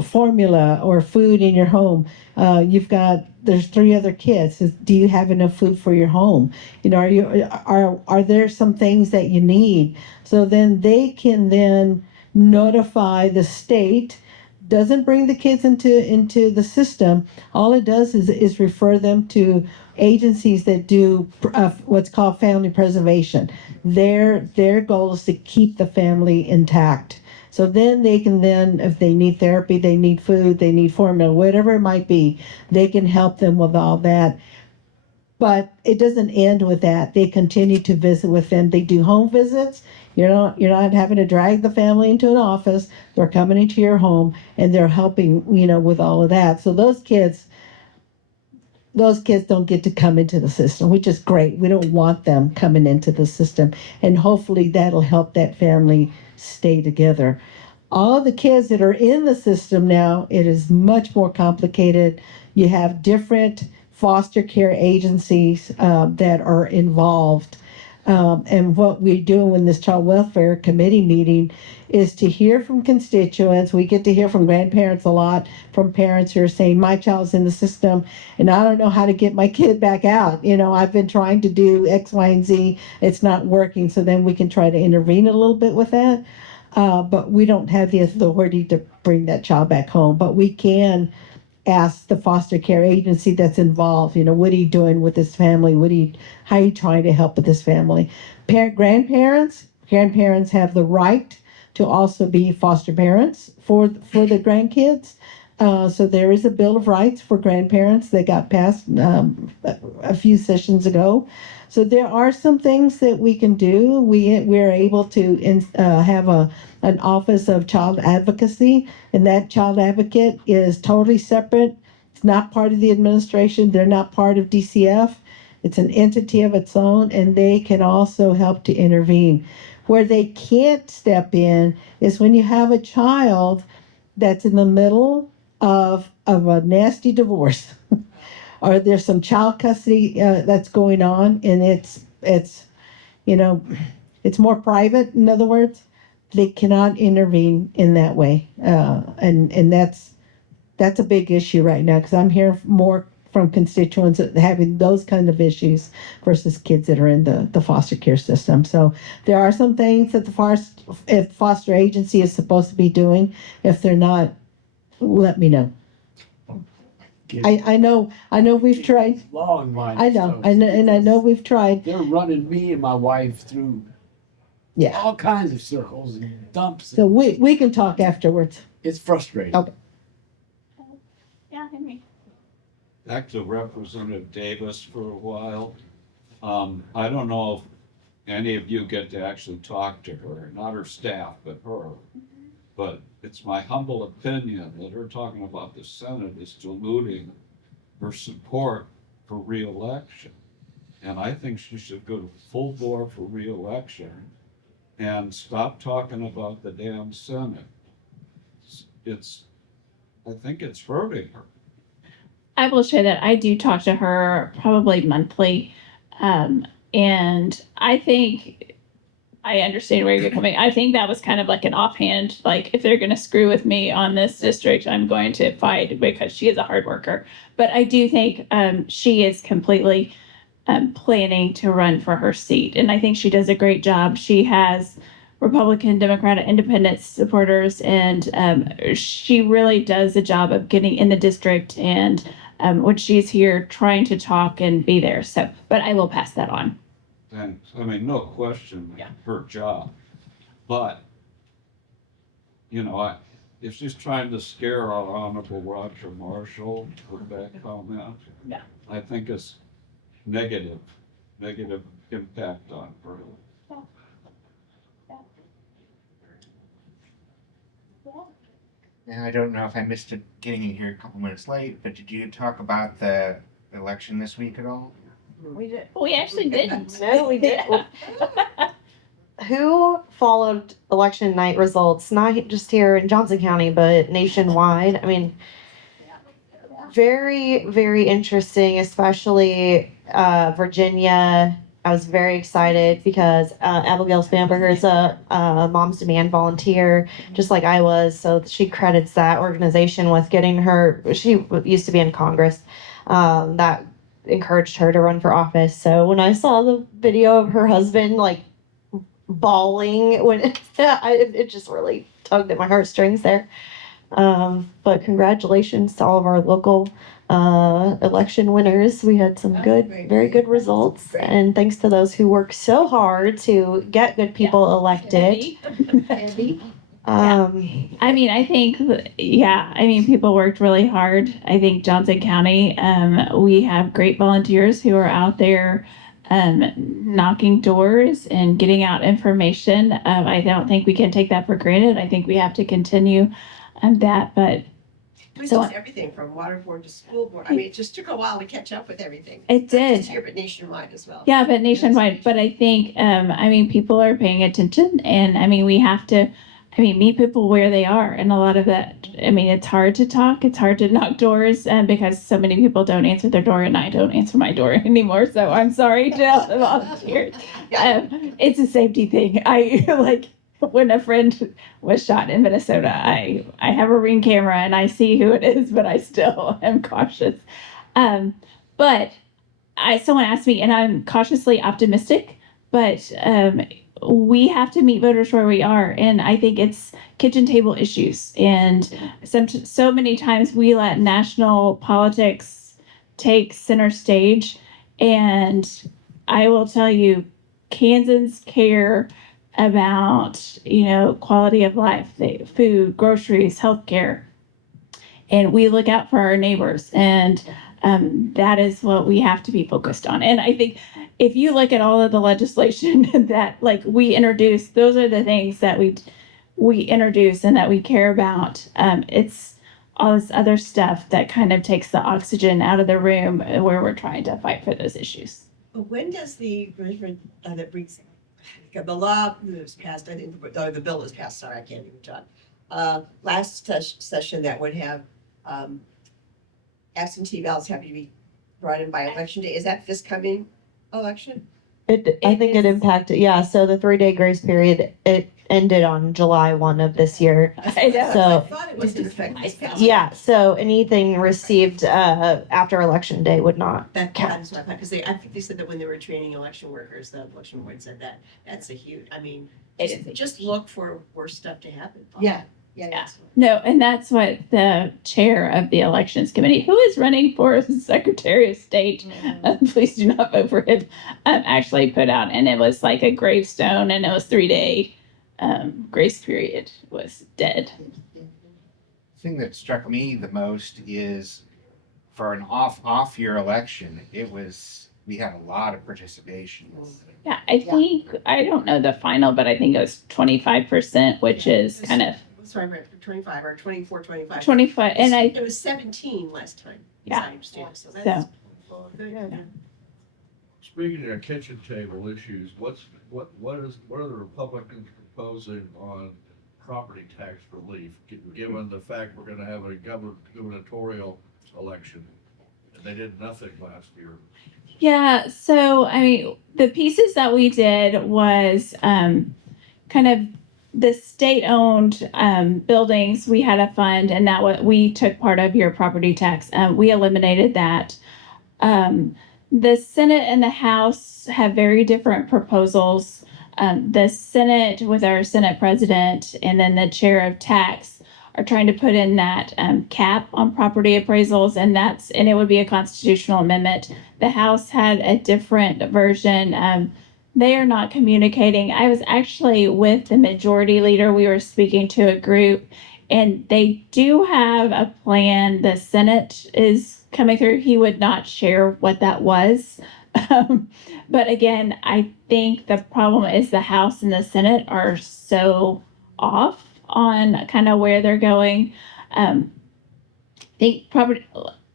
formula or food in your home? There's 3 other kids. Do you have enough food for your home? Are there some things that you need? So then they can then notify the state. Doesn't bring the kids into the system. All it does is refer them to agencies that do what's called family preservation. Their goal is to keep the family intact. So then they can if they need therapy, they need food, they need formula, whatever it might be, they can help them with all that. But it doesn't end with that. They continue to visit with them. They do home visits. You're not having to drag the family into an office. They're coming into your home and they're helping, with all of that. So those kids don't get to come into the system, which is great. We don't want them coming into the system. And hopefully that'll help that family stay together. All the kids that are in the system now, it is much more complicated. You have different foster care agencies that are involved. And what we're doing in this child welfare committee meeting is to hear from constituents. We get to hear from grandparents a lot, from parents who are saying, my child's in the system and I don't know how to get my kid back out. I've been trying to do X, Y, and Z. It's not working. So then we can try to intervene a little bit with that. But we don't have the authority to bring that child back home. But we can ask the foster care agency that's involved, what are you doing with this family? How are you trying to help with this family? Grandparents have the right to also be foster parents for the grandkids. So there is a Bill of Rights for grandparents that got passed a few sessions ago. So there are some things that we can do. We're able to have an office of child advocacy, and that child advocate is totally separate. It's not part of the administration. They're not part of DCF. It's an entity of its own, and they can also help to intervene. Where they can't step in is when you have a child that's in the middle of a nasty divorce, or there's some child custody that's going on, and it's you know it's more private. In other words, they cannot intervene in that way, and that's a big issue right now because I'm hearing more from constituents that having those kind of issues versus kids that are in the foster care system. So there are some things that the foster agency is supposed to be doing. If they're not, let me know. I know we've tried. Long line. I know, and I know we've tried. They're running me and my wife through Yeah. all kinds of circles and dumps. So we can talk afterwards. It's frustrating. Okay. Yeah, Henry. Back to Representative Davis for a while. I don't know if any of you get to actually talk to her, not her staff, but her. But it's my humble opinion that her talking about the Senate is diluting her support for reelection. And I think she should go full bore for reelection and stop talking about the damn Senate. I think it's hurting her. I will share that I do talk to her probably monthly. And I think I understand where you're coming. I think that was kind of like an offhand, like if they're going to screw with me on this district, I'm going to fight because she is a hard worker. But I do think she is completely planning to run for her seat. And I think she does a great job. She has Republican, Democrat, Independent supporters, and she really does a job of getting in the district and when she's here trying to talk and be there. So, but I will pass that on. Thanks. I mean, no question, her job. But, if she's trying to scare our Honorable Roger Marshall with that comment, Yeah. I think it's negative impact on her. And I don't know if I missed it getting in here a couple minutes late, but did you talk about the election this week at all? We did. We actually didn't. No, we didn't. Who followed election night results, not just here in Johnson County, but nationwide? I mean, very, very interesting, especially Virginia. I was very excited because Abigail Spanberger is a Moms Demand volunteer, just like I was. So she credits that organization with getting her. She used to be in Congress. That encouraged her to run for office. So when I saw the video of her husband like bawling when it just really tugged at my heartstrings there. But congratulations to all of our local election winners. We had some very good results, and thanks to those who worked so hard to get good people elected. I mean, I think, people worked really hard. I think Johnson County, we have great volunteers who are out there knocking doors and getting out information. I don't think we can take that for granted. I think we have to continue that, but We So- did everything from water board to school board. I mean, it just took a while to catch up with everything. it Not did. just here, but nationwide as well. Yeah, but nationwide. But I think, people are paying attention, and we have to, meet people where they are. And a lot of that, it's hard to talk, it's hard to knock doors, because so many people don't answer their door, and I don't answer my door anymore. So I'm sorry to all the volunteers. It's a safety thing. When a friend was shot in Minnesota, I have a Ring camera and I see who it is, but I still am cautious. But someone asked me, and I'm cautiously optimistic, but we have to meet voters where we are, and I think it's kitchen table issues. And so many times we let national politics take center stage, and I will tell you, Kansans care about quality of life, food, groceries, healthcare, and we look out for our neighbors, and that is what we have to be focused on. And I think if you look at all of the legislation that like we introduce, those are the things that we introduce and that we care about. It's all this other stuff that kind of takes the oxygen out of the room where we're trying to fight for those issues. But when does that brings, the law was passed, I think, the bill was passed, sorry, I can't even talk. Last session that would have, absentee ballots have to be brought in by election day, is that this coming election? I think it impacted, yeah, so the 3-day grace period, it ended on July 1 of this year. I know. So- I thought it was in effect this past. Yeah, so anything received after election day would not That count. is what I thought, because I think they said that when they were training election workers, the election board said that, that's a huge, I mean, It is a just look for worse stuff to happen. Yeah. Yeah. No, and that's what the chair of the elections committee, who is running for Secretary of State, please do not vote for him, actually put out. And it was like a gravestone, and it was 3-day grace period was dead. The thing that struck me the most is for an off year election, we had a lot of participation. Yeah, I think, I don't know the final, but I think it was 25%, which is kind of Sorry, right, for 25 or 24, 25. 25. And It was 17 last time, as Yeah. I understand, so that's. Good. Speaking of kitchen table issues, what are the Republicans proposing on property tax relief, given the fact we're gonna have a gubernatorial election? And they did nothing last year. Yeah, so I mean, the pieces that we did was kind of the state-owned buildings. We had a fund, and that what we took part of your property tax. We eliminated that. The Senate and the House have very different proposals. The Senate, with our Senate president, and then the chair of tax, are trying to put in that cap on property appraisals, and it would be a constitutional amendment. The House had a different version. They are not communicating. I was actually with the majority leader. We were speaking to a group, and they do have a plan. The Senate is coming through. He would not share what that was. But again, I think the problem is the House and the Senate are so off on kind of where they're going.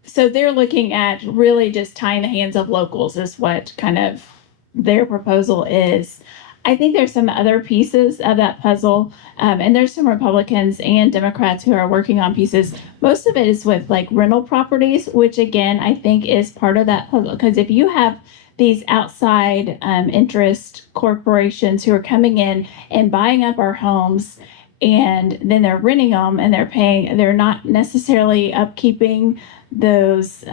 So they're looking at really just tying the hands of locals is what kind of their proposal is. I think there's some other pieces of that puzzle, and there's some Republicans and Democrats who are working on pieces. Most of it is with like rental properties, which again, I think is part of that puzzle. Because if you have these outside interest corporations who are coming in and buying up our homes, and then they're renting them and they're not necessarily upkeeping those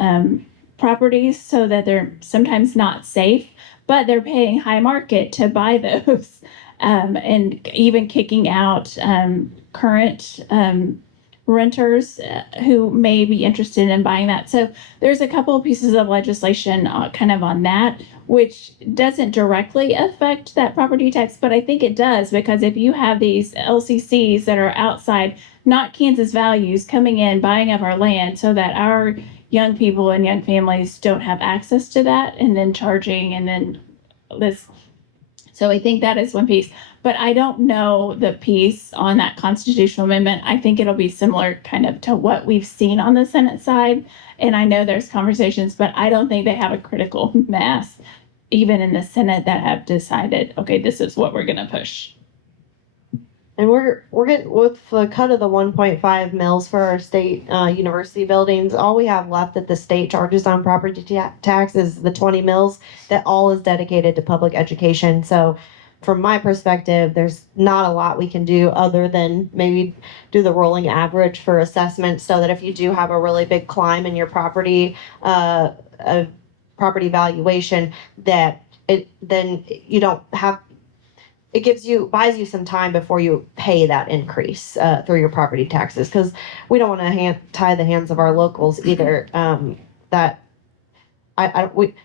properties, so that they're sometimes not safe, but they're paying high market to buy those, and even kicking out current renters who may be interested in buying that. So there's a couple of pieces of legislation kind of on that, which doesn't directly affect that property tax, but I think it does, because if you have these LCCs that are outside, not Kansas values, coming in, buying up our land so that our young people and young families don't have access to that, and then charging, and then this. So I think that is one piece, but I don't know the piece on that constitutional amendment. I think it'll be similar kind of to what we've seen on the Senate side. And I know there's conversations, but I don't think they have a critical mass, even in the Senate, that have decided, okay, this is what we're going to push. And we're getting with the cut of the 1.5 mils for our state university buildings. All we have left that the state charges on property tax is the 20 mils. That all is dedicated to public education. So, from my perspective, there's not a lot we can do other than maybe do the rolling average for assessment, so that if you do have a really big climb in your property valuation, that then you don't have. It buys you some time before you pay that increase through your property taxes, because we don't want to tie the hands of our locals either. The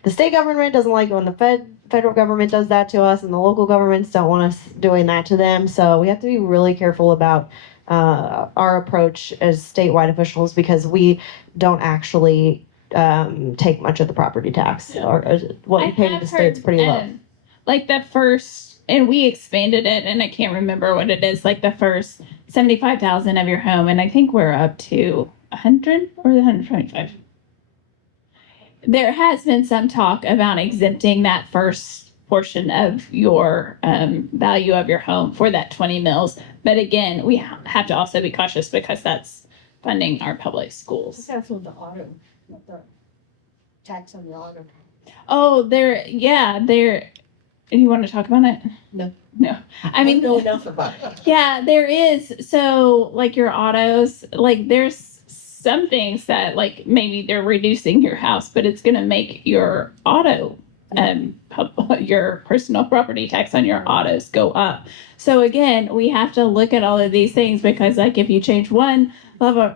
state government doesn't like when the federal government does that to us, and the local governments don't want us doing that to them. So we have to be really careful about our approach as statewide officials, because we don't actually take much of the property tax, or what we pay to the state's pretty low. Like the first, and we expanded it, and I can't remember what it is. Like the first 75,000 of your home, and I think we're up to 100 or 125. There has been some talk about exempting that first portion of your value of your home for that 20 mils. But again, we have to also be cautious because that's funding our public schools. That's with the auto, with the tax on the auto. Oh, you want to talk about it? No. I mean, know enough about it. yeah, there is. So, like your autos, like there's some things that like maybe they're reducing your house, but it's going to make your auto, your personal property tax on your autos go up. So again, we have to look at all of these things because like if you change one level,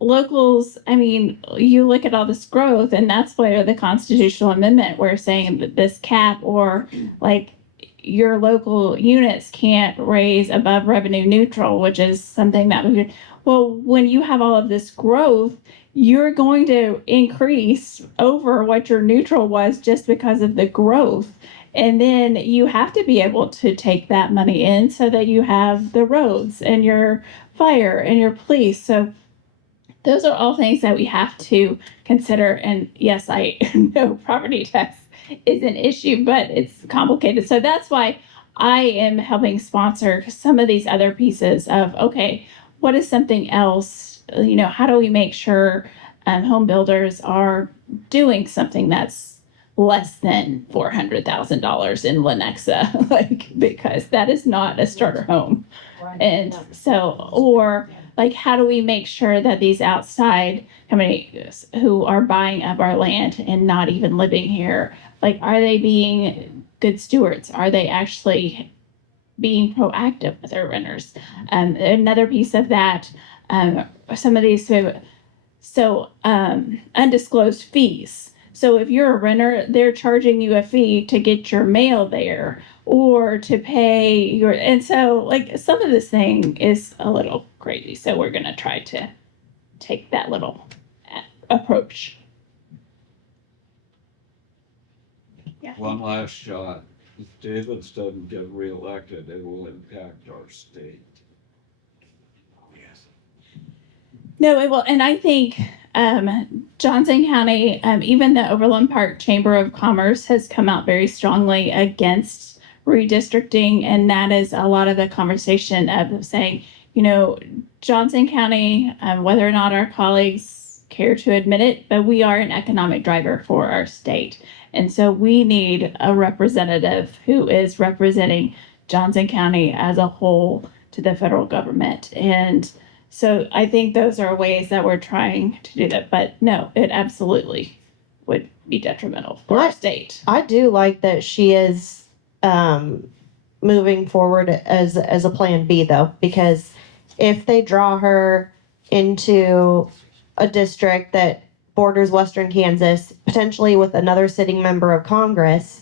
locals, I mean, you look at all this growth, and that's where the constitutional amendment, we're saying that this cap or like your local units can't raise above revenue neutral, which is something that we, well, when you have all of this growth, you're going to increase over what your neutral was just because of the growth. And then you have to be able to take that money in so that you have the roads and your fire and your police. So those are all things that we have to consider. And yes, I know property tax is an issue, but it's complicated. So that's why I am helping sponsor some of these other pieces of, okay, what is something else? You know, how do we make sure home builders are doing something that's less than $400,000 in Lenexa, like, because that is not a starter home. And so, or like, how do we make sure that these outside companies who are buying up our land and not even living here, like, are they being good stewards? Are they actually being proactive with their renters? Another piece of that, some of these, undisclosed fees. So if you're a renter, they're charging you a fee to get your mail there or to pay your, and so like some of this thing is a little crazy. So we're going to try to take that little approach. Yeah. One last shot. If Davis doesn't get reelected, it will impact our state. No, it will. And I think Johnson County, even the Overland Park Chamber of Commerce has come out very strongly against redistricting. And that is a lot of the conversation of saying, you know, Johnson County, whether or not our colleagues care to admit it, but we are an economic driver for our state. And so we need a representative who is representing Johnson County as a whole to the federal government. And so I think those are ways that we're trying to do that. But no, it absolutely would be detrimental for our state. I do like that she is moving forward as a plan B, though, because if they draw her into a district that borders Western Kansas, potentially with another sitting member of Congress,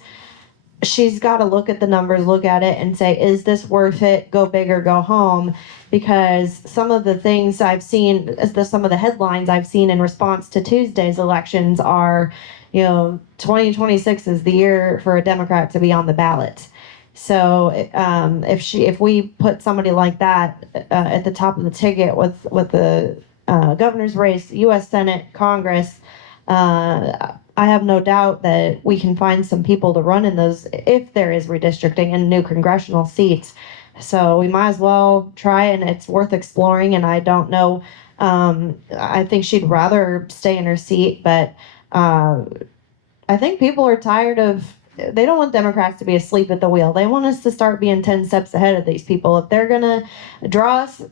she's got to look at the numbers, look at it and say, is this worth it? Go big or go home. Because some of the things I've seen, some of the headlines I've seen in response to Tuesday's elections are, 2026 is the year for a Democrat to be on the ballot. So if we put somebody like that at the top of the ticket with the governor's race, U.S. Senate, Congress, I have no doubt that we can find some people to run in those if there is redistricting and new congressional seats. So we might as well try, and it's worth exploring. And I don't know, I think she'd rather stay in her seat, but I think people are tired of, they don't want Democrats to be asleep at the wheel. They want us to start being 10 steps ahead of these people. If they're going to draw us,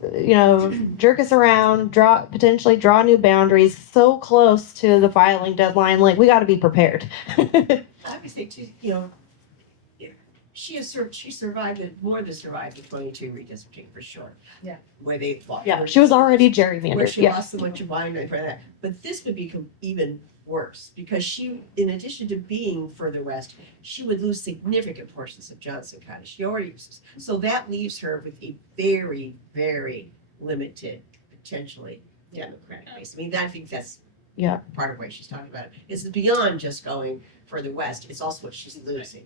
jerk us around, potentially draw new boundaries so close to the filing deadline, like, we got to be prepared. I would say too, she survived it, more than survived the 22 redistricting for sure. Yeah. Where they fought. Yeah, she was already gerrymandered. Where she Yeah. lost so much of mine for that. But this would become even worse because she, in addition to being further west, she would lose significant portions of Johnson County. She already, so that leaves her with a very, very limited, potentially Democratic base. I mean, I think that's Yeah. part of what she's talking about. It's beyond just going further west. It's also what she's losing.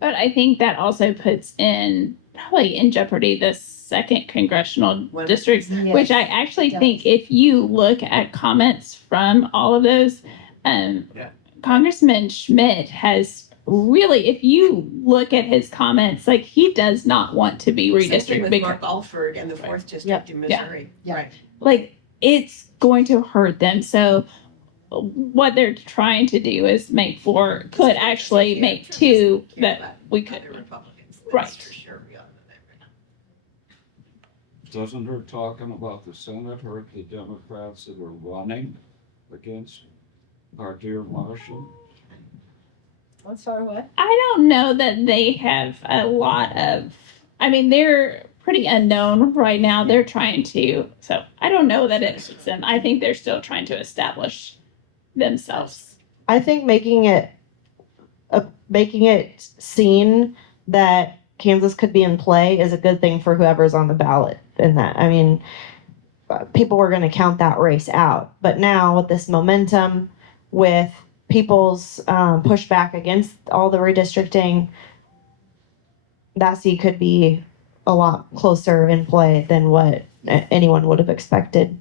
But I think that also puts probably in jeopardy the second congressional district, which I actually think if you look at comments from all of those, Congressman Schmidt has really, if you look at his comments, like he does not want to be Same thing redistricted. with Mark Alford and the fourth district in Missouri. Right. Like it's going to hurt them. So what they're trying to do is could actually make two that we could. Other Republicans. Right. That's for sure. We ought to know that. Doesn't her talking about the Senate hurt the Democrats that are running against our dear Marshall? I'm sorry, what? I don't know that they have a lot of. I mean, they're pretty unknown right now. They're trying to. So I don't know that it hurts them. I think they're still trying to establish themselves. I think making it seen that Kansas could be in play is a good thing for whoever's on the ballot in that. I mean, people were going to count that race out, but now with this momentum, with people's pushback against all the redistricting, that seat could be a lot closer in play than what anyone would have expected.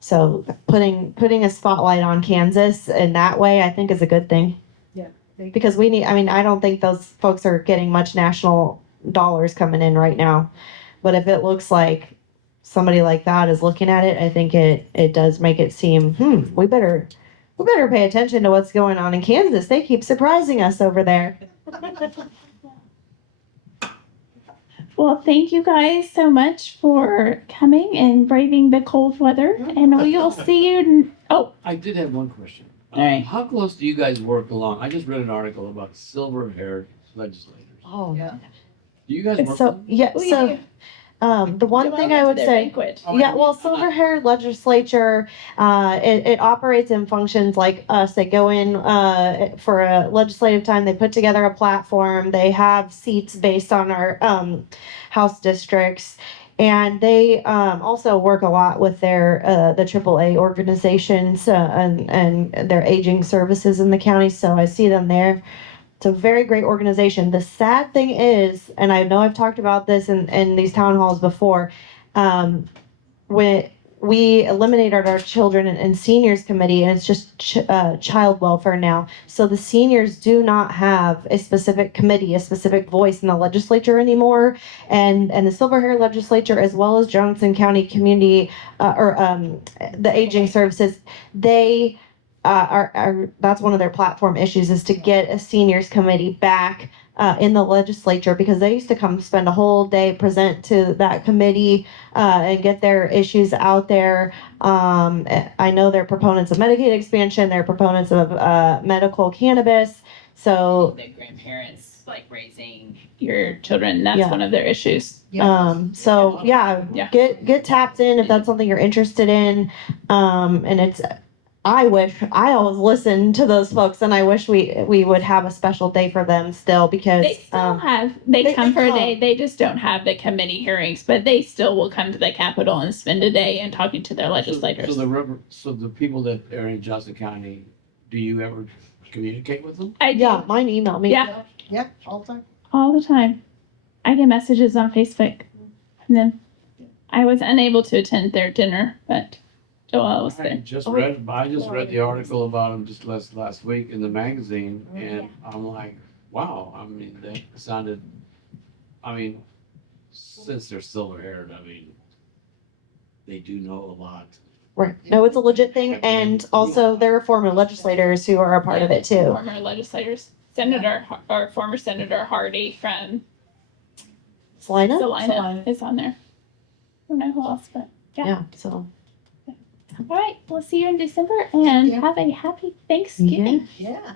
So putting a spotlight on Kansas in that way, I think is a good thing. Yeah. Because I don't think those folks are getting much national dollars coming in right now. But if it looks like somebody like that is looking at it, I think it does make it seem, we better pay attention to what's going on in Kansas. They keep surprising us over there. Well, thank you guys so much for coming and braving the cold weather, and we will see you. I did have one question. All right. How close do you guys work along? I just read an article about silver-haired legislators. Oh, Yeah. Do you guys work so with them? yeah, We so do. the one thing I would say. Banquet. Yeah, well, silver-haired legislature, it operates and functions like us. They go in for a legislative time. They put together a platform. They have seats based on our House districts, and they also work a lot with their the AAA organizations and their aging services in the county. So I see them there. It's a very great organization. The sad thing is, and I know I've talked about this in these town halls before, when we eliminated our children and seniors committee, and it's just child welfare now. So the seniors do not have a specific committee, a specific voice in the legislature anymore. And the Silver Hair legislature, as well as Johnson County Community the aging services, they that's one of their platform issues, is to get a seniors committee back in the legislature, because they used to come spend a whole day, present to that committee and get their issues out there. I know they're proponents of Medicaid expansion. They're proponents of medical cannabis. So The grandparents like raising your children. That's Yeah. one of their issues. So yeah, Yeah. get tapped in if that's something you're interested in. And it's, I always listen to those folks, and I wish we would have a special day for them still, because They still they come for a day. come. They just don't have the committee hearings, but they still will come to the Capitol and spend a day and talking to their legislators. So the people that are in Johnson County, do you ever communicate with them? I do. Yeah, mine email me. Yeah. Yeah, all the time. All the time. I get messages on Facebook from them. I was unable to attend their dinner, but Joelle was I there. just read the article about them just last week in the magazine, and I'm like, wow. I mean, they sounded. I mean, since they're silver haired, I mean, they do know a lot. Right. No, it's a legit thing, and also there are former legislators who are a part of it too. Former legislators, former Senator Hardy from Salina? Salina is on there. I don't know who else, but Yeah. So. all right. We'll see you in December, and have a happy Thanksgiving. Yeah.